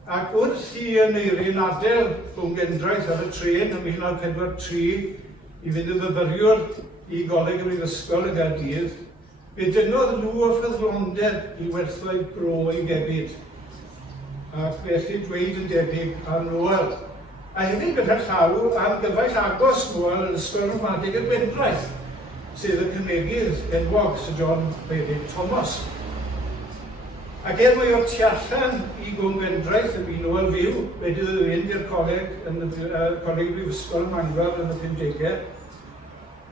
Ac wrth i yn Eirin adael rhwng gendraeth ar y tren yn 1943 i fynd yn fyfyriwr i Goleg yr Ysgol y Gaerdydd, fe dynodd nhw o ffyddlondeb i werthoedd bro i gebyd. Ac felly dweud yn debyg ar Noel. A hefyd gyda'r llaw am gyfaill agos Noel yn ysgol ramadeg y Gwendraeth, sydd y cynegydd enwog Sir John Benedict Thomas. Ac mai o'r tu allan i Gwm Gwendraeth y bu Noel fyw, wedi ddod fynd i'r coleg yn y Coleg Brifysgol Mangor yn y 50au,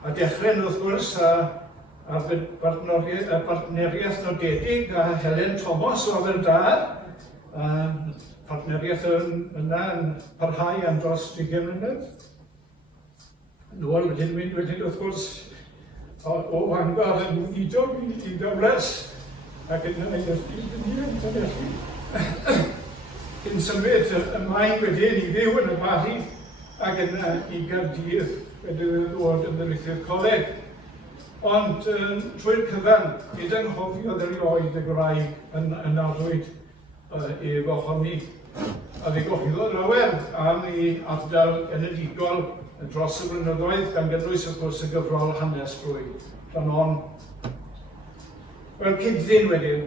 a dechrau wrth gwrs a'r partneriaeth nodedig a Helen Thomas o Aberdâr. Partneriaeth yna yn parhau am dros 20 mlynedd. Noel wedyn mynd wrth gwrs o Fangor yn Idog i Gyfres ac yn yn symud ymlaen wedyn i fyw yn y Bari ac yn i Gaerdydd wedi ddod yn ddarlithydd coleg. Ond trwy'r cyfan, nid anghofiodd erioed y Gymraeg yn arwyd ef ohoni. A fe gohyddodd lawer am ei ardal genedigol dros y blynyddoedd gan gynnwys wrth gwrs y gyfrol hanes Brwyd, Rhanon. Wel, Cydfyn wedyn.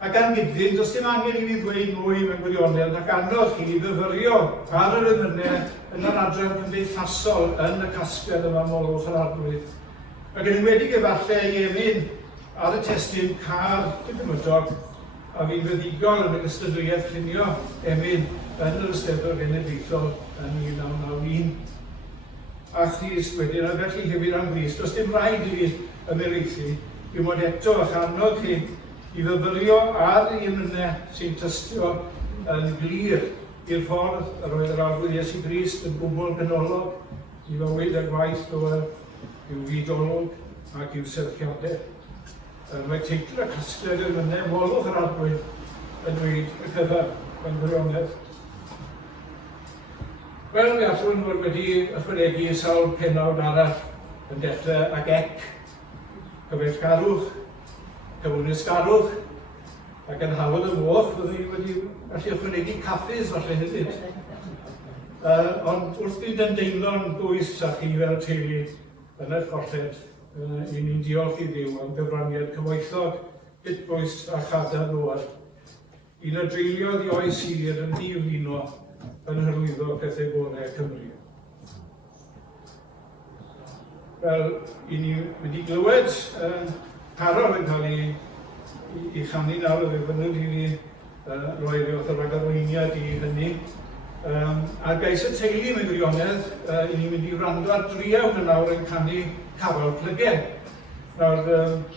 A gan Gydfyn, does dim angen i fi ddweud mwy mewn gwirionedd ac anodd chi fyfyrio ar yr emynau yn yr adran cymdeithasol yn y casgliad yma Molwch yr Arglwydd. Ac yn enwedig efallai i Emyn ar y testyn car dygymydog a fi'n fyddigol yn y gystadleuaeth llunio Emyn yn yr Eisteddfod Genedlaethol yn 1991. A Chris wedyn, a felly hefyd am Chris, does dim rhaid i fi ymelaethu, yw mod eto a'ch annog chi i fyfyrio ar ei emynau sy'n tystio yn glir i'r ffordd yr oedd yr arglwydd Iesu Grist yn gwbl ganolog i fywyd a gwaith Noel, i'w fydolwg ac i'w serchiadau. Mae teitl y casgliad yn emynau Molwch yr Arglwydd yn dweud y cyfer yn gwirionedd. Wel, mi allwn fod wedi ychwanegu sawl pennawd arall yn dechrau ag ec, cyfeillgarwch, cyfwnisgarwch, ac yn hawdd y moch, fyddi wedi gallu ychwanegu caffes falle hefyd. Ond wrth fynd yn deimlo'n bwys a chi fel teulu yn eich colled, i ni'n diolch i Dduw am gyfraniad cyfoethog, bit bwys a chadar Noel. un o dreuliodd i oes hir yn ddiflino yn hyrwyddo pethau gorau Cymru. Fel, i ni wedi glywed Carol yn cael ei chanu nawr, y fynnwyd i ni roi rhywbeth o ragarweiniad i hynny. A gais y teulu mewn gwirionedd, i ni'n mynd i wrando ar driawn yn nawr yn canu Carol Plygen. Nawr,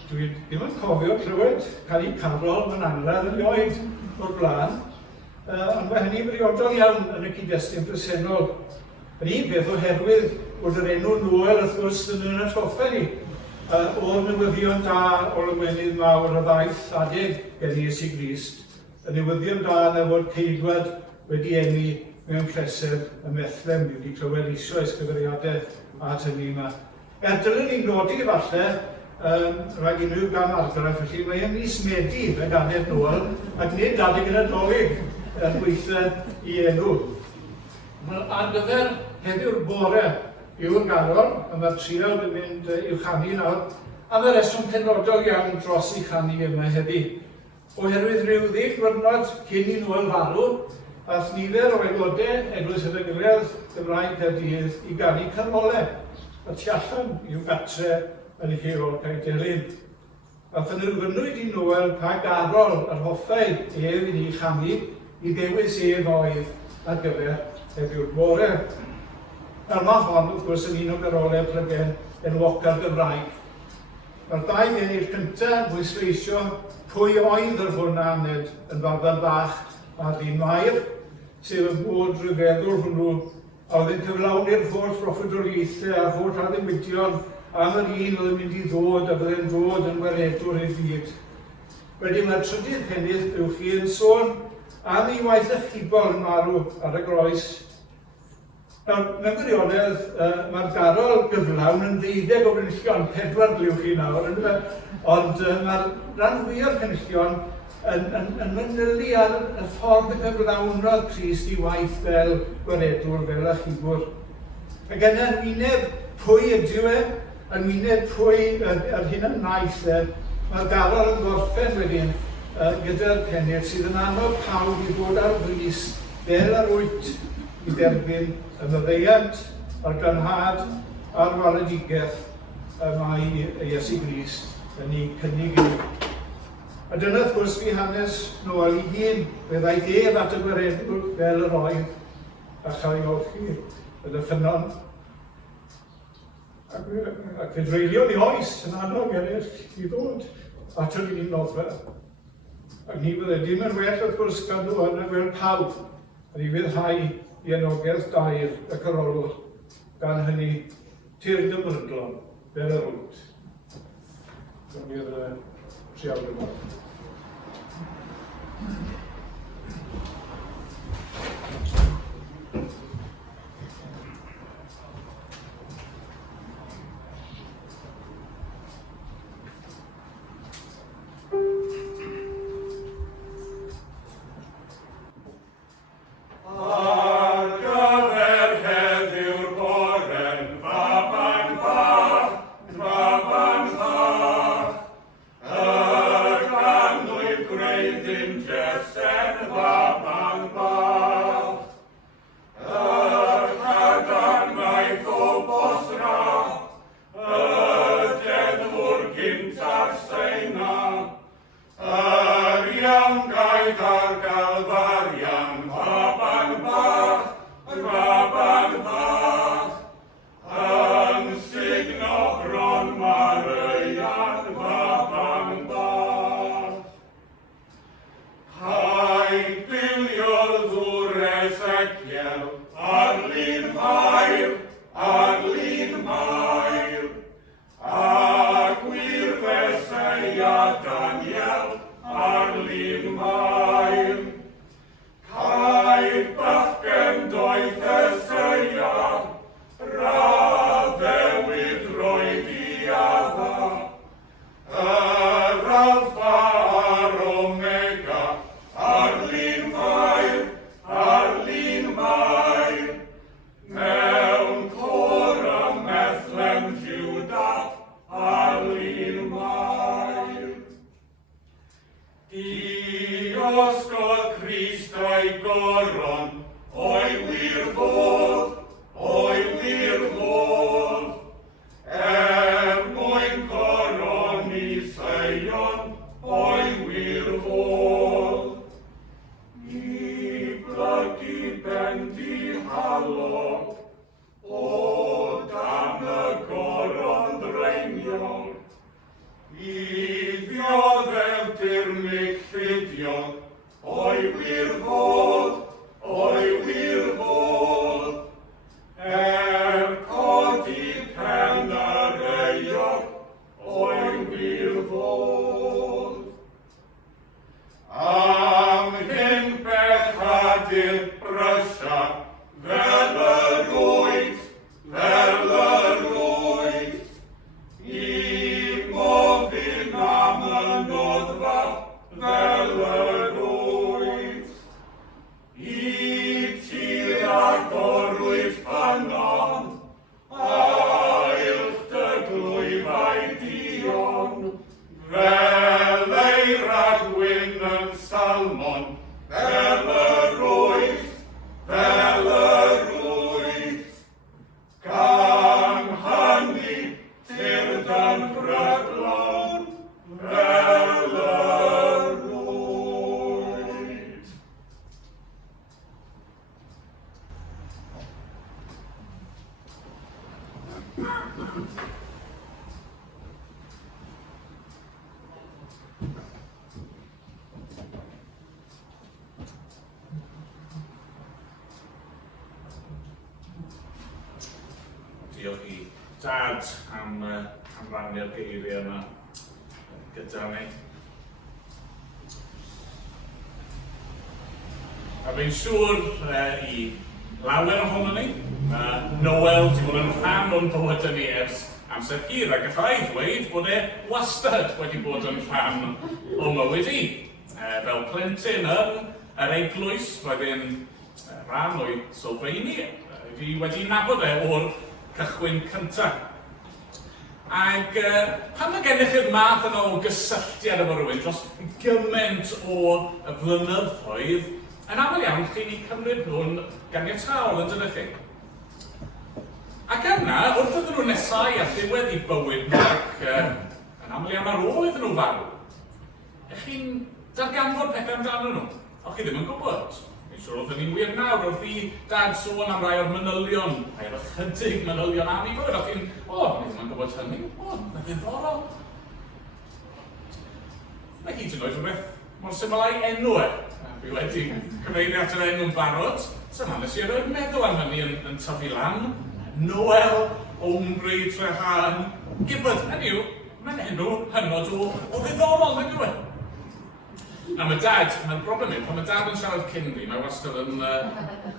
dwi ddim yn cofio clywed canu Carol mewn anredd yn oed o'r blaen, ond mae hynny'n briodol iawn yn y cyd-destun presennol. Yn un beth oherwydd bod yr enw Noel wrth gwrs yn yn atgoffa ni o'r newyddion da o'r ymenydd mawr o ddaeth adeg gen Iesu Grist. Y newyddion da na fod ceidwad wedi enni mewn pleser y methlem. Ni wedi clywed eisoes gyfeiriadau at hynny yma. Dylen ni'n nodi falle, rhaid unrhyw gan argraff, felly mae yn mis Medi y ganed Noel, ac nid adeg yn Nadolig yn gweithio i enw. Ar gyfer heddiw'r bore yw'r garol, a mae'r trial yn mynd i'w chanu nawr, a mae'r reswm penodol iawn dros ei chanu yma heddi. Oherwydd rhyw 10 diwrnod cyn i Noel farw, ath nifer o aelodau Eglwys Efengyliaeth Gymraeg Caerdydd i ganu canolau, a tu allan i'w gatre yn ei lleol Caerdydd. Ath yn yrfynwyd i Noel pa garol yr hoffau ef i ni chanu i ddewis ef oedd ar gyfer heddiw'r bore. Yma hon, wrth gwrs, yn un o garolau Plygen enwocaf Gymraeg. Mae'r dau genni'r cyntaf bwysleisio pwy oedd yr hwnna aned yn Faban Bach a Ddyn Mair, sef y bod rhyfeddol hwnnw a oedd yn cyflawni'r holl proffedoliaethau a'r holl addewidion am yr un oedd yn mynd i ddod a byddai'n dod yn weledwr i'r byd. Wedyn mae'r trydydd pennydd yw'ch chi yn sôn am ei waith achubol yn marw ar y groes. Nawr, mewn gwirionedd, mae'r garol gyflawn yn 12 o gynullion, 4 bliwch chi nawr, ond mae'r rhan fwy o'r cynullion yn manylu ar y ffordd y gyflawnodd Crist i waith fel gwaredwr, fel achubwr. Ac yna'n wyneb pwy ydyw e, yn wyneb pwy yr hyn yn naeth e, mae'r garol yn gorffen wedyn gyda'r pennydd sydd yn annog pawb i fod ar frys fel ar wyt i derbyn y myfeiant a'r glanhad a'r waledigaeth y mae Iesu Grist yn ei cynnig i. A dyna wrth gwrs fi hanes Noel i hun, fe ddaeth ef at y gwaredwr fel yr oedd a chael ei olchi yn y ffynon. Ac fe dreulio ni oes yn annog eraill i ddod at yr un noddfa. Ac ni fydde dim yn well wrth gwrs gadw yn y gweld pawb, a ni fyddhau i enogaeth dair y carolwr, gan hynny Teyrnged ymrydlon fel yr wyt. Dyna'r triawd yma. Dios goron, wir fod, mwyn goron I Seion, wir fod. I blygu bendi halog, o dan y goron dreiniol, I ddioddef dirmig ffidiol, wir fod, codi pen yr eog, wir fod. Am hyn bechadur brysia, fel yr oed, I mofyn am y noddfa, fel yr oed. I tir agorwyd ffynon, ailch dy glwyfau dion, fel ei ragwyn yn salmon, fel yr oed, gan hynny tirdan bryglon, fel yr oed. Diolch I Dad am rannu'r geiriau yma gyda ni. A fe'n siŵr I lawer ohono ni, Noel wedi bod yn rhan o'n bywydau ni ers amser hir, ac allai ddweud bod wastad wedi bod yn rhan o mywyd I. Fel plentyn yn yr eglwys, roedd e'n rhan o'i sylfaeni. Fi wedi nabod o'r cychwyn cyntaf. Ac pan mae gennych chi'r math yna o gysylltiad efo rhywun dros gymaint o flynyddoedd, yn aml iawn chi'n ei cymryd nhw'n ganiataol yn dydych chi. Ac yna, wrth iddyn nhw nesau a ddiwedd I bywyd nhw ac yn aml iawn ar ôl iddyn nhw farw, ych chi'n darganfod pethau amdano nhw, o'ch chi ddim yn gwybod. Fi'n siŵr oedd ni'n wir nawr wrth I Dad sôn am rai o'r manylion, rai o'r ychydig manylion anifwyd, o'ch chi'n, ni ddim yn gwybod hynny, mae'n ddiddorol. Mae hyd yn oed rhywbeth mor syml â'i enw Fi wedi cyfeirio at yr enw'n barod, sy'n nes I erioed meddwl am hynny yn tyfu lan. Noel Trystan Gibbard, hynny yw, mae'n enw hynod o ddiddorol, nag yw e? A mae Dad, mae'n broblem pan mae Dad yn siarad cyn fi, mae wastad yn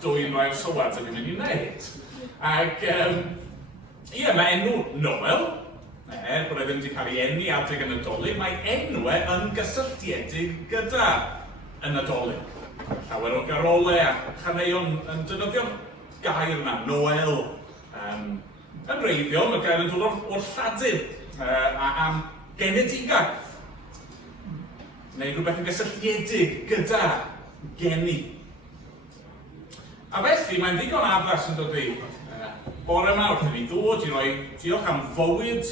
dwy'n rai o sylwad a fi'n mynd I wneud. Ac, mae enw Noel, bod e ddim wedi cael ei enni adeg yn y Dolig, mae enwau yn gysylltiedig gyda y Nadolig. Llawer o garolau a chaneuon yn defnyddio'r gair yna, Noel. Yn wreiddiol, mae gair yn dod o'r Lladin am genedigaeth. Neu rhywbeth yn gysylltiedig gyda geni. A felly, mae'n ddigon addas yn dod I bore yma wrth I ni ddod I roi diolch am fywyd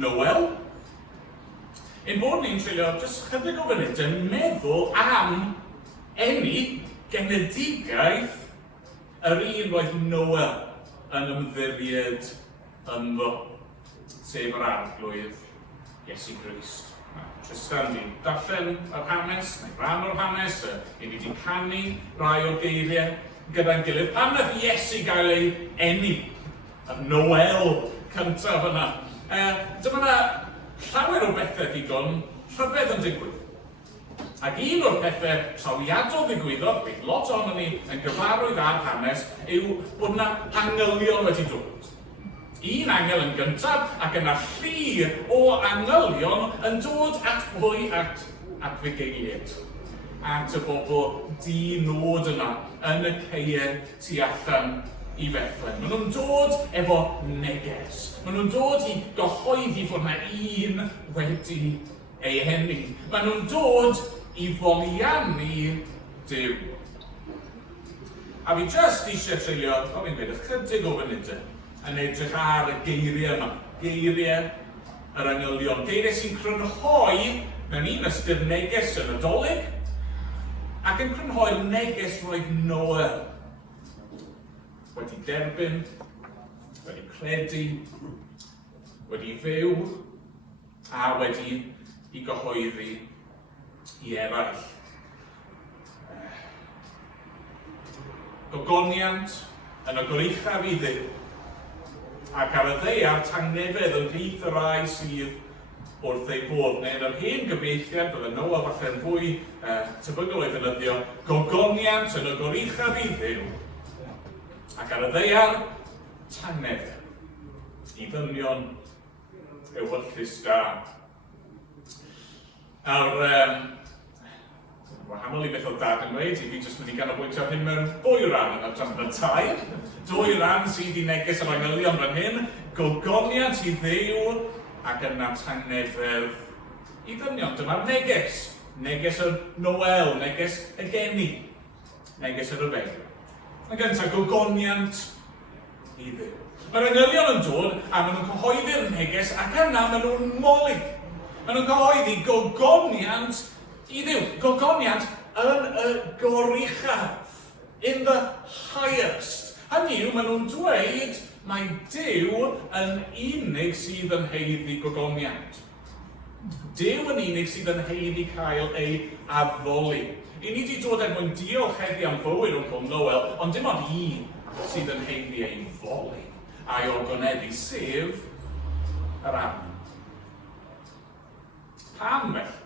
Noel. Ein bod ni'n treulio jyst chydig o funud yn meddwl am enni genedigaeth yr un roedd Noel yn ymddiried ynddo, sef yr arglwydd Iesu Grist. Trystan di darllen yr hanes, neu rhan o'r hanes, I ni di canu rai o'r geiriau gyda'n gilydd. Pan nath Iesu gael ei enni, y Noel cyntaf yna. Dyma na llawer o bethau digon rhyfedd yn digwydd. Ac un o'r pethau trawiadol ddigwyddodd, bydd lot ohono ni yn gyfarwydd ar hanes, yw bod yna angylion wedi dod. Un angel yn gyntaf, ac yna llu o angylion yn dod at fwy at fugeiliaid. At y bobl di-nod yna yn y ceir tu allan I Fethlen. Maen nhw'n dod efo neges. Maen nhw'n dod I gyhoeddi fod yna un wedi ei henni. Maen nhw'n dod I foliannu Duw. A fi just eisiau treulio, o fi'n gweud, ychydig o funudau yn edrych ar y geiriau yma. Geiriau yr angylion. Geiriau sy'n crynhoi mewn un ystyr neges y Nadolig ac yn crynhoi'r neges roedd Noel wedi derbyn, wedi credu, wedi fyw a wedi I gyhoeddi I eraill. Gogoniant yn y goruchaf I ddyw ac ar y ddeiar tangnefedd yn rhith y rai sydd wrth ei bod, neu yn yr hen gyfeilliad, bydde Noel falle yn fwy tebygol o'i ddefnyddio, gogoniant yn y goruchaf I ddyw ac ar y ddeiar tangnefedd I ddynion ewyllus da. Nawr, wahanol I beth oedd dad yn dweud, fi jyst mynd I ganolbwyntio hyn mewn dwy ran yn y tair. Dwy ran sydd I neges yr angylion fan hyn, gogoniant I ddyw ac yna tangnefedd I ddynion. Dyma'r neges. Neges y Noel, neges y geni, neges yr yfeilion. Yn gyntaf, gogoniant I ddyw. Mae'r angylion yn dod a maen nhw'n cyhoeddi'r neges ac yna maen nhw'n moli. Maen nhw'n cyhoeddi gogoniant I ddyw. Gogoniant yn y goruchaf. In the highest. Hynny yw, maen nhw'n dweud mae Duw yn unig sydd yn heiddi gogoniant. Duw yn unig sydd yn heiddi cael ei addoli. I ni wedi dod er mwyn diolcheddi am fywyd o'n Cwm Noel, ond dim ond un sydd yn heiddi ei foli a'i ogoneddi, sef yr am. Pam felly?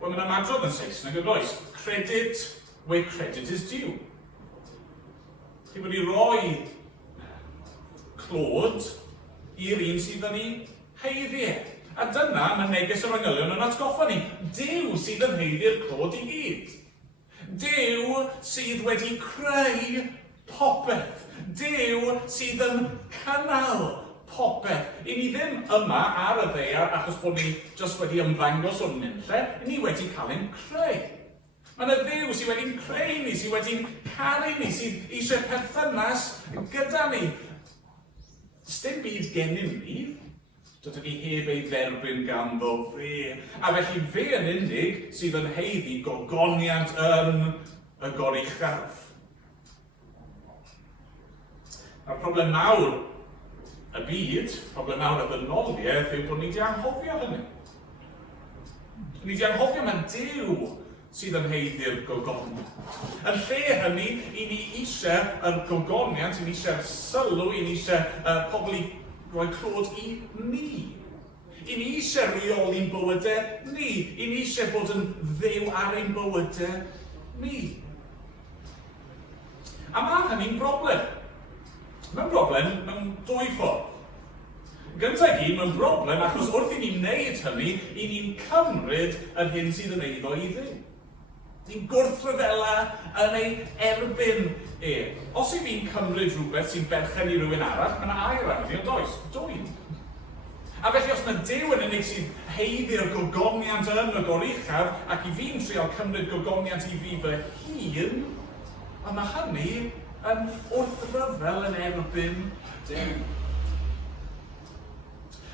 Wel, mae'n ymadrodd yn Saesneg yn oes. Credit where credit is due. Chi wedi rhoi clod i'r un sydd yn ei heiddi. A dyna mae neges yr angylion yn atgoffa ni. Duw sydd yn heiddi'r clod I gyd. Duw sydd wedi creu popeth. Duw sydd yn cynnal popeth. I ni ddim yma ar y ddeiar achos bod ni jyst wedi ymddangos o'r nynlle, ni wedi cael ein creu. Mae yna Dduw sydd wedi'n creu ni, sydd wedi'n caru ni, sydd eisiau perthynas gyda ni. Dim byd gennym ni, dydw ni heb ei dderbyn ganddo fe. A felly fe yn unig sydd yn heiddi gogoniant yn y goruchaf. A'r problem mawr y byd, problem mawr y ddynoliaeth yw bod ni wedi anghofio hynny. Ni wedi anghofio mae Duw sydd yn heiddi'r gogoniant. Yn lle hynny, I ni eisiau yr gogoniant, I ni eisiau'r sylw, I ni eisiau pobl I roi clod I ni. I ni eisiau reoli'n bywydau ni. I ni eisiau bod yn ddew ar ein bywydau ni. A mae hynny'n broblem. Mae'n broblem mewn dwy ffordd. Gyntaf I, mae'n broblem achos wrth I ni wneud hynny, I ni'n cymryd yr hyn sydd yn eiddo I ddew. Ni'n gwrthryfela yn ei erbyn e. Os I fi'n cymryd rhywbeth sy'n berchen I rywun arall, mae'n air am hynny, ond oes, dwy'n. A felly os mae Duw yn unig sy'n heiddi'r gogoniant yn y goruchaf, ac I fi'n trial cymryd gogoniant I fi fy hun, a mae hynny yn wrthryfel yn erbyn Duw.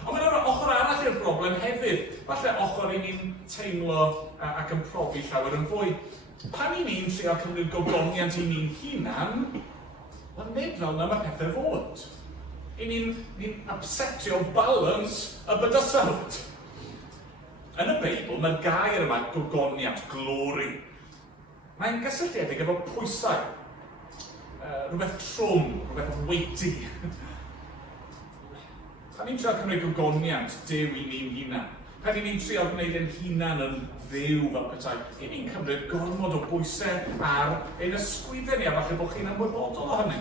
Ond mae'n ochr arall i'r broblem hefyd. Falle ochr I ni'n teimlo ac yn profi llawer yn fwy. Pan I ni'n trial cymryd gogoniant I ni'n hunan, wel nid fel na mae pethau fod. I ni'n upsetio balans y bydysawd. Yn y Beibl, mae'r gair yma gogoniant, glory. Mae'n gysylltiedig efo pwysau. Rhywbeth trwm, rhywbeth weighty. Pan ni'n trial cymryd gogoniant, Duw I ni'n hunan. Pan ni'n trial gwneud ein hunan yn ddew fel petai, I ni'n cymryd gormod o bwysau ar ein ysgwyddau ni, a falle bod chi'n ymwybodol o hynny.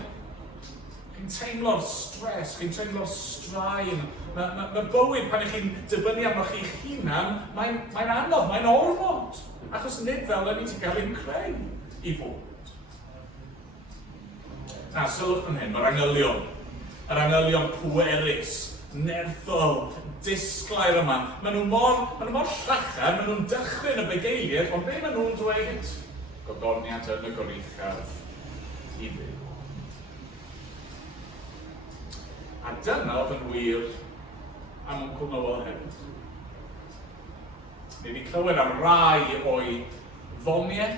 Chi'n teimlo'r stres, chi'n teimlo'r straen. Mae bywyd pan chi'n dibynnu arnoch chi'ch hunan, mae'n anodd, mae'n ormod. Achos nid fel yna ni ti'n cael ein creu I fod. Na, sylwch fan hyn, mae'r angylion. Yr angylion pwerus, nerthol, disglair yma. Maen nhw mor llachar, maen nhw'n dychryn y bugeiliad, ond be maen nhw'n dweud? Gogoniant yn y goruchaf i Dduw. A dyna oedd yn wir am Wncl Noel hefyd. Ni wedi clywed am rai o'i ddoniau,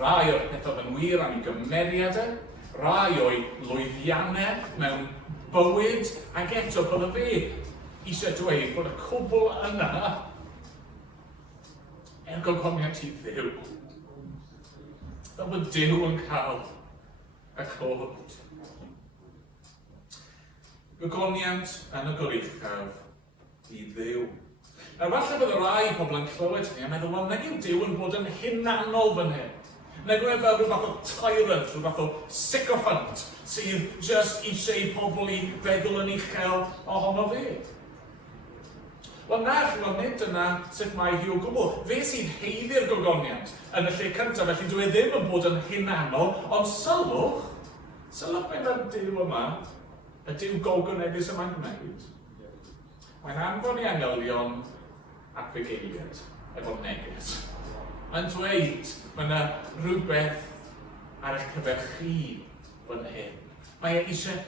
rai o'r peth oedd yn wir am ei gymeriadau, rai o'i lwyddiannau mewn bywyd, ac eto bydd fe eisiau dweud bod y cwbl yna gogoniant i Dduw. Fel bod Duw yn cael y clod. Gogoniant yn y goruchaf i Dduw. Nawr falle bydd y rai pobl yn clywed hynny a meddwl, wel, nag yw Duw yn bod yn hunanol fan hyn. Nag yw e fel rhyw fath o tyrant, rhyw fath o sycophant sydd just eisiau pobl i feddwl yn uchel ohono fe. Wel na, chi'n nid dyna sut mae hi o gwbl. Fe sy'n heiddi'r gogoniant yn y lle cyntaf, felly dwi ddim yn bod yn hunanol, ond sylwch beth ar Duw yma, y Duw gogoneddus yma'n gwneud. Mae'n anfon i anghelion Fugeiliad efo neges. Mae'n dweud, mae yna rhywbeth ar eich cyfer chi fan hyn. Mae eisiau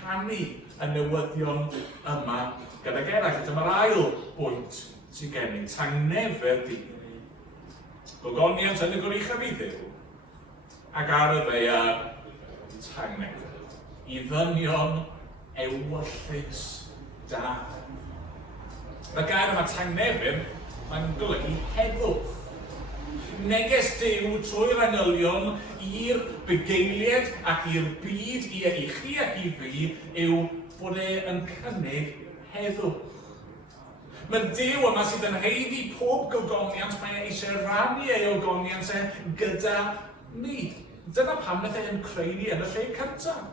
rhannu y newyddion yma gydag eraill. Dyma'r ail bwynt sy'n gen i, tangnefedd di. Gogoniant yn y goruchaf i Dduw, ac ar y ddaear tangnefedd. I ddynion ewyllus da. Y gair yma tangnefedd, mae'n golygu heddwch. Neges Duw trwy'r anghelion i'r bugeiliad ac i'r byd, i chi ac i fi, yw bod e'n cynnig heddwch. Mae Duw yma sydd yn heiddi pob gogoniant, mae eisiau rannu ei ogoniant gyda ni. Dyna pam wnaeth e'n creu ni yn y lle cyntaf.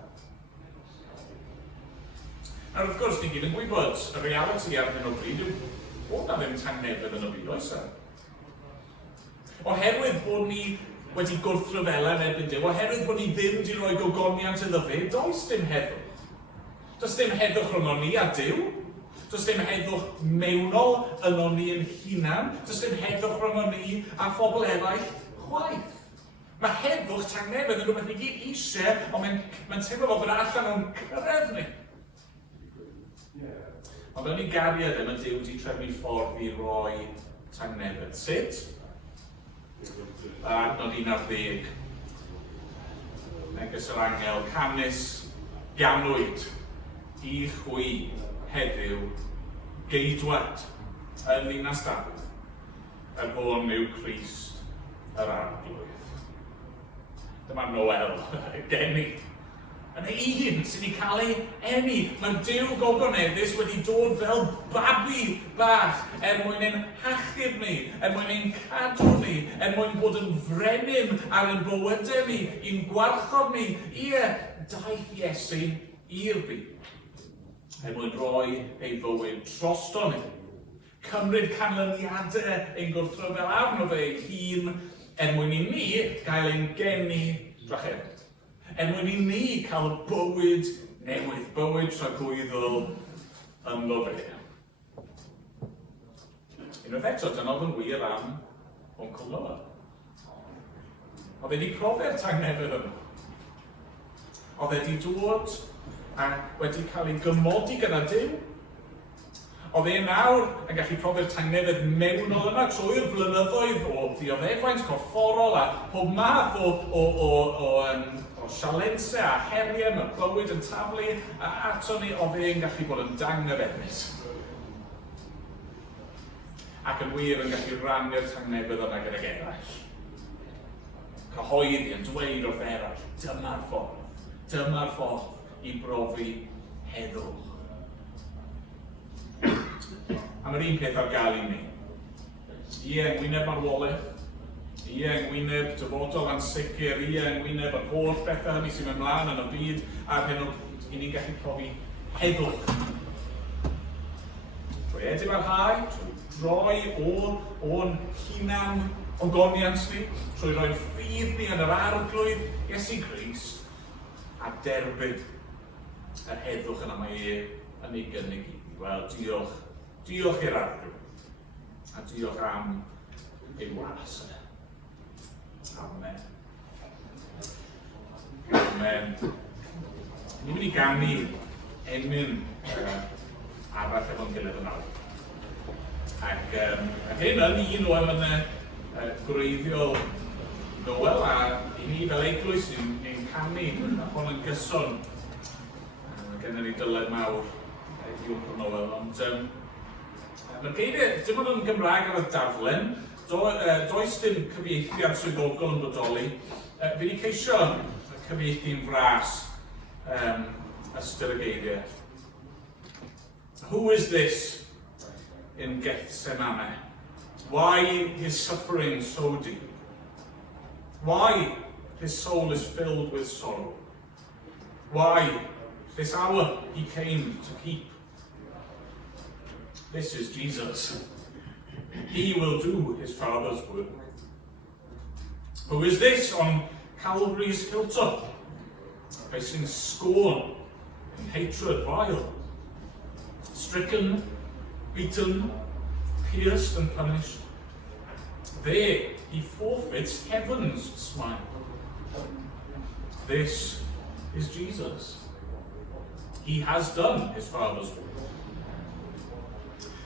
Nawr wrth gwrs, ni gyd yn gwybod y reality ar hyn o bryd yw bod na ddim tangnefedd yn y byd, oes e? Oherwydd bod ni wedi gwrthryfela yn erbyn Duw, oherwydd bod ni ddim wedi rhoi gogoniant iddo fe, does dim heddwch. Does dim heddwch rhwng ni a Duw. Does dim heddwch mewnol yno ni yn hunan. Does dim heddwch rhwng ni a phobl eraill chwaith. Mae heddwch tangnefedd yn rhywbeth ni gyd eisiau, ond mae'n teimlo fel bod allan o'n cyrraedd ni. Ond mewn i gariad mae Duw wedi trefnu ffordd i roi tangnefedd. Sut? A nod 11. Neges yr angel canus ganwyd i chwi heddiw geidwad yn ddinas Dafydd. Yr hwn yw Crist yr arglwydd. Dyma Noel geni. Yn ei un sy'n ei cael ei eni. Mae Duw gogoneddus wedi dod fel babi bach mwyn ein hachub ni, mwyn ein cadw ni, mwyn bod yn frenin ar ein bywydau ni, i'n gwarchod ni, daeth Iesu i'r byd. Mwyn roi ei fywyd drosto ni. Cymryd canlyniadau ein gwrthryfel arno fe ei hun, mwyn i ni gael ein geni drachefn. Mwyn i ni cael bywyd newydd, bywyd tragwyddol ynddo fe. Unwaith eto, dyna oedd yn wir am Wncl Noel. Oedd wedi profi'r tangnefedd yma. Oedd wedi dod a wedi cael ei gymodi gyda Duw. Oedd e nawr yn gallu profi'r tangnefedd mewnol yma trwy'r blynyddoedd o ddioddefaint corfforol a pob math o sialensau a heriau, mae bywyd yn taflu, a ato ni oedd e'n gallu bod yn dangnefednus. Ac yn wir yn gallu rannu'r tangnefedd yna gydag eraill. Cyhoeddi yn dweud wrth eraill, dyma'r ffordd i brofi heddwch. A mae'r un peth ar gael i ni. Ngwyneb marwolaeth, ngwyneb dyfodol ansicr, ngwyneb yr holl bethau hynny sy'n mynd mlaen yn y byd, ar hyn o bryd, i ni'n gallu profi heddwch. Trwy edif ar hau, trwy droi o'n hunan ogoniant ni, trwy roi'n ffydd ni yn yr arglwydd Iesu Grist, a derbyn yr heddwch yna mae yn ei gynnig i. Wel, diolch i'r arglwydd, a diolch am ei was. Amen. Ni'n mynd i ganu emyn arall efo'n gilydd yn awr. Ac hyn yn un o emynau gwreiddiol Noel, a i ni fel eglwys ni'n canu hon yn gyson. Gennym ni dyled mawr i'w Noel, ond mae'r geiriau, dim ond yn Gymraeg ar y daflen, does dim cyfieithiad swyddogol yn bodoli. Fi wedi ceisio cyfieithu'n fras ystyr y geiriau. Who is this in Gethsemane? Why his suffering so deep? Why his soul is filled with sorrow? Why this hour he came to keep? This is Jesus. He will do his Father's work. Who is this on Calvary's hilltop, facing scorn and hatred vile, stricken, beaten, pierced and punished? There he forfeits heaven's smile. This is Jesus. He has done his Father's work.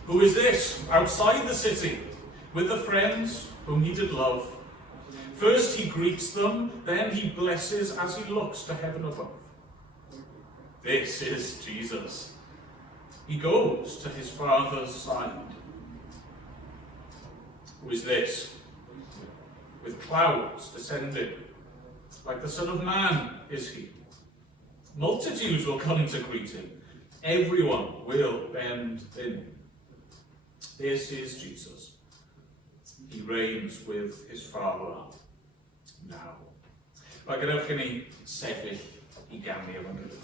Who is this outside the city with the friends whom he did love? First he greets them, then he blesses as he looks to heaven above. This is Jesus. He goes to his Father's side. Who is this? With clouds descending, like the Son of Man is he. Multitudes will come to greet him. Everyone will bend the knee. This is Jesus. He reigns with his Father now. Mae gadewch i ni sefyll i ganu efo'n gilydd.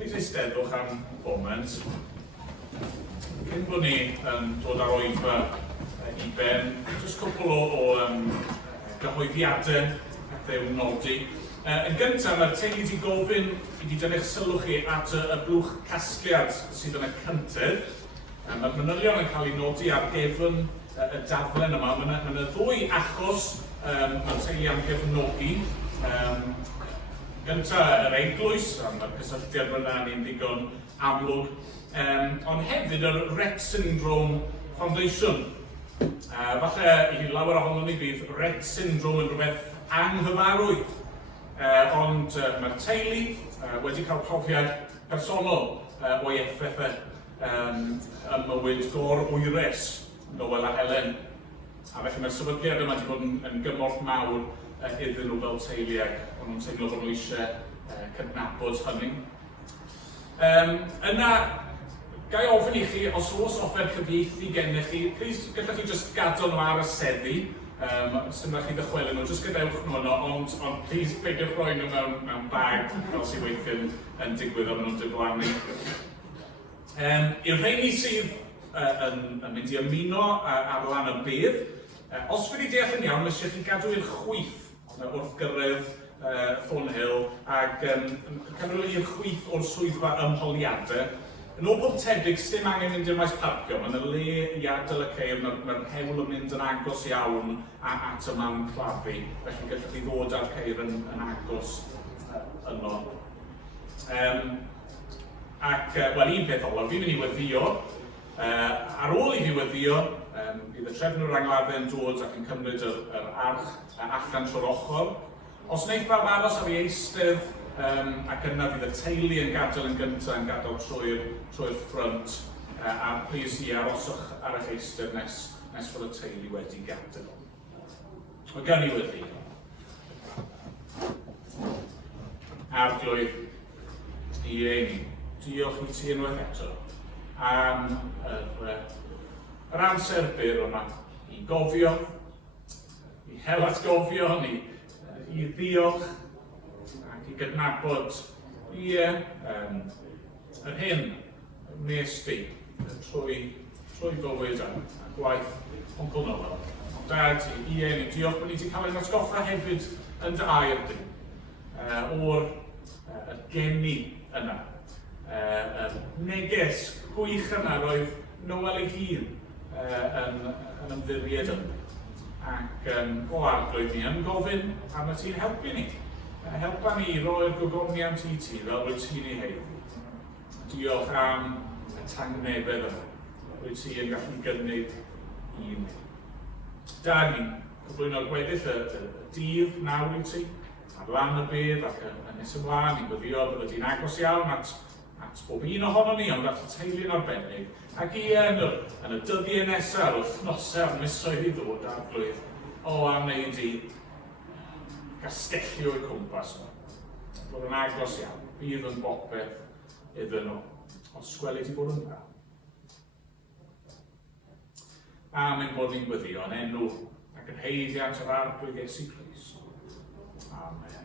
Please eisteddwch am foment. Cyn bod ni yn dod ar oedfa I ben, jyst cwpl o gyhoeddiadau fewn nodi. Yn gyntaf, mae'r teulu wedi gofyn I wedi dynnu'ch sylw chi at y blwch casgliad sydd yn y cyntedd. Mae'r manylion yn cael ei nodi ar gefn y daflen yma. Mae yna ddwy achos mae'r teulu am gefnogi. Gyntaf, yr eglwys, mae'r cysylltiad fyna ni'n ddigon amlwg. Ond hefyd yr Rett Syndrome Foundation. Falle I lawer ohono ni bydd Rett Syndrome yn rhywbeth anghyfarwydd. Ond mae'r teulu wedi cael profiad personol o'i effaithau ym mywyd gor-wyres Noel a Helen. A felly mae'r sefydliad yma wedi bod yn gymorth mawr iddyn nhw fel teulu ac o'n nhw'n teimlo bod nhw eisiau cydnabod hynny. Yna, gai ofyn I chi, os oes offer cyfieithu gennych chi, please gallwch chi just gadael nhw ar y seddi. Sym rhaid chi ddychwelyn nhw, just gadewch nhw yno, ond please peidiwch roi nhw mewn bag fel sy'n weithio'n yn digwydd am nhw'n diflannu. I'r rheini sydd yn mynd I ymuno ar lan y bydd, os wedi deall yn iawn, eisiau chi gadw i'r chwith wrth gyrraedd Thornhill ac cynnwyr i'r chwith o'r swyddfa ymholiadau. Yn ôl pob tebyg, sdim angen mynd i'r maes parcio, mae'n y le I adael y ceir, mae'r hewl yn mynd yn agos iawn at y man claddu, felly gallwch chi ddod â'r ceir yn agos yno. Wel, un peth olaf, fi'n mynd I weddio. Ar ôl I fi weddio, bydd y trefnwr angladdau yn dod ac yn cymryd yr arch allan trwy'r ochr. Os wneith bawb aros ar ei eistedd, ac yna fydd y teulu yn gadael yn gyntaf yn gadael trwy'r ffrynt. A plis I aroswch ar eich eistedd nes fod y teulu wedi gadael. Mae gen I wedi. Arglwydd I ein. Diolch I ti unwaith eto am yr amser byr yma I gofio, I hel atgofio, I ddiolch ac I gydnabod yr hyn wnes di trwy bywyd a gwaith Oncl Noel. Dad, I ein, diolch bod ni wedi cael ein atgoffa hefyd yn dy air di o'r geni yna. Neges gwych yna roedd Noel ei hun yn ymddiried yna. Ac o arglwydd ni yn gofyn am y ti'n helpu ni. Helpa ni roi'r gogoniant I ti fel rwy ti'n ei heiddi. Diolch am y tangnefedd yna. Rwy ti yn gallu gynnig I ni. Da ni'n cyflwyno'r gweddill y dydd nawr I ti, ar lan y bydd ac yn nes ymlaen I gyddio bod ydy'n agos iawn at bob un ohono ni, ond at y teulu yn arbennig, ac I yn y dyddiau nesaf, ar wythnosau, a'r misoedd I ddod arglwydd, am wneud I gastellio I cwmpas nhw. Bod yn agos iawn, bydd yn bopeth iddyn nhw, os gwelid I bod yn dda. Amen bod ni'n gweddio yn enw ac yn heiddiant yr arglwydd Iesu Grist. Amen.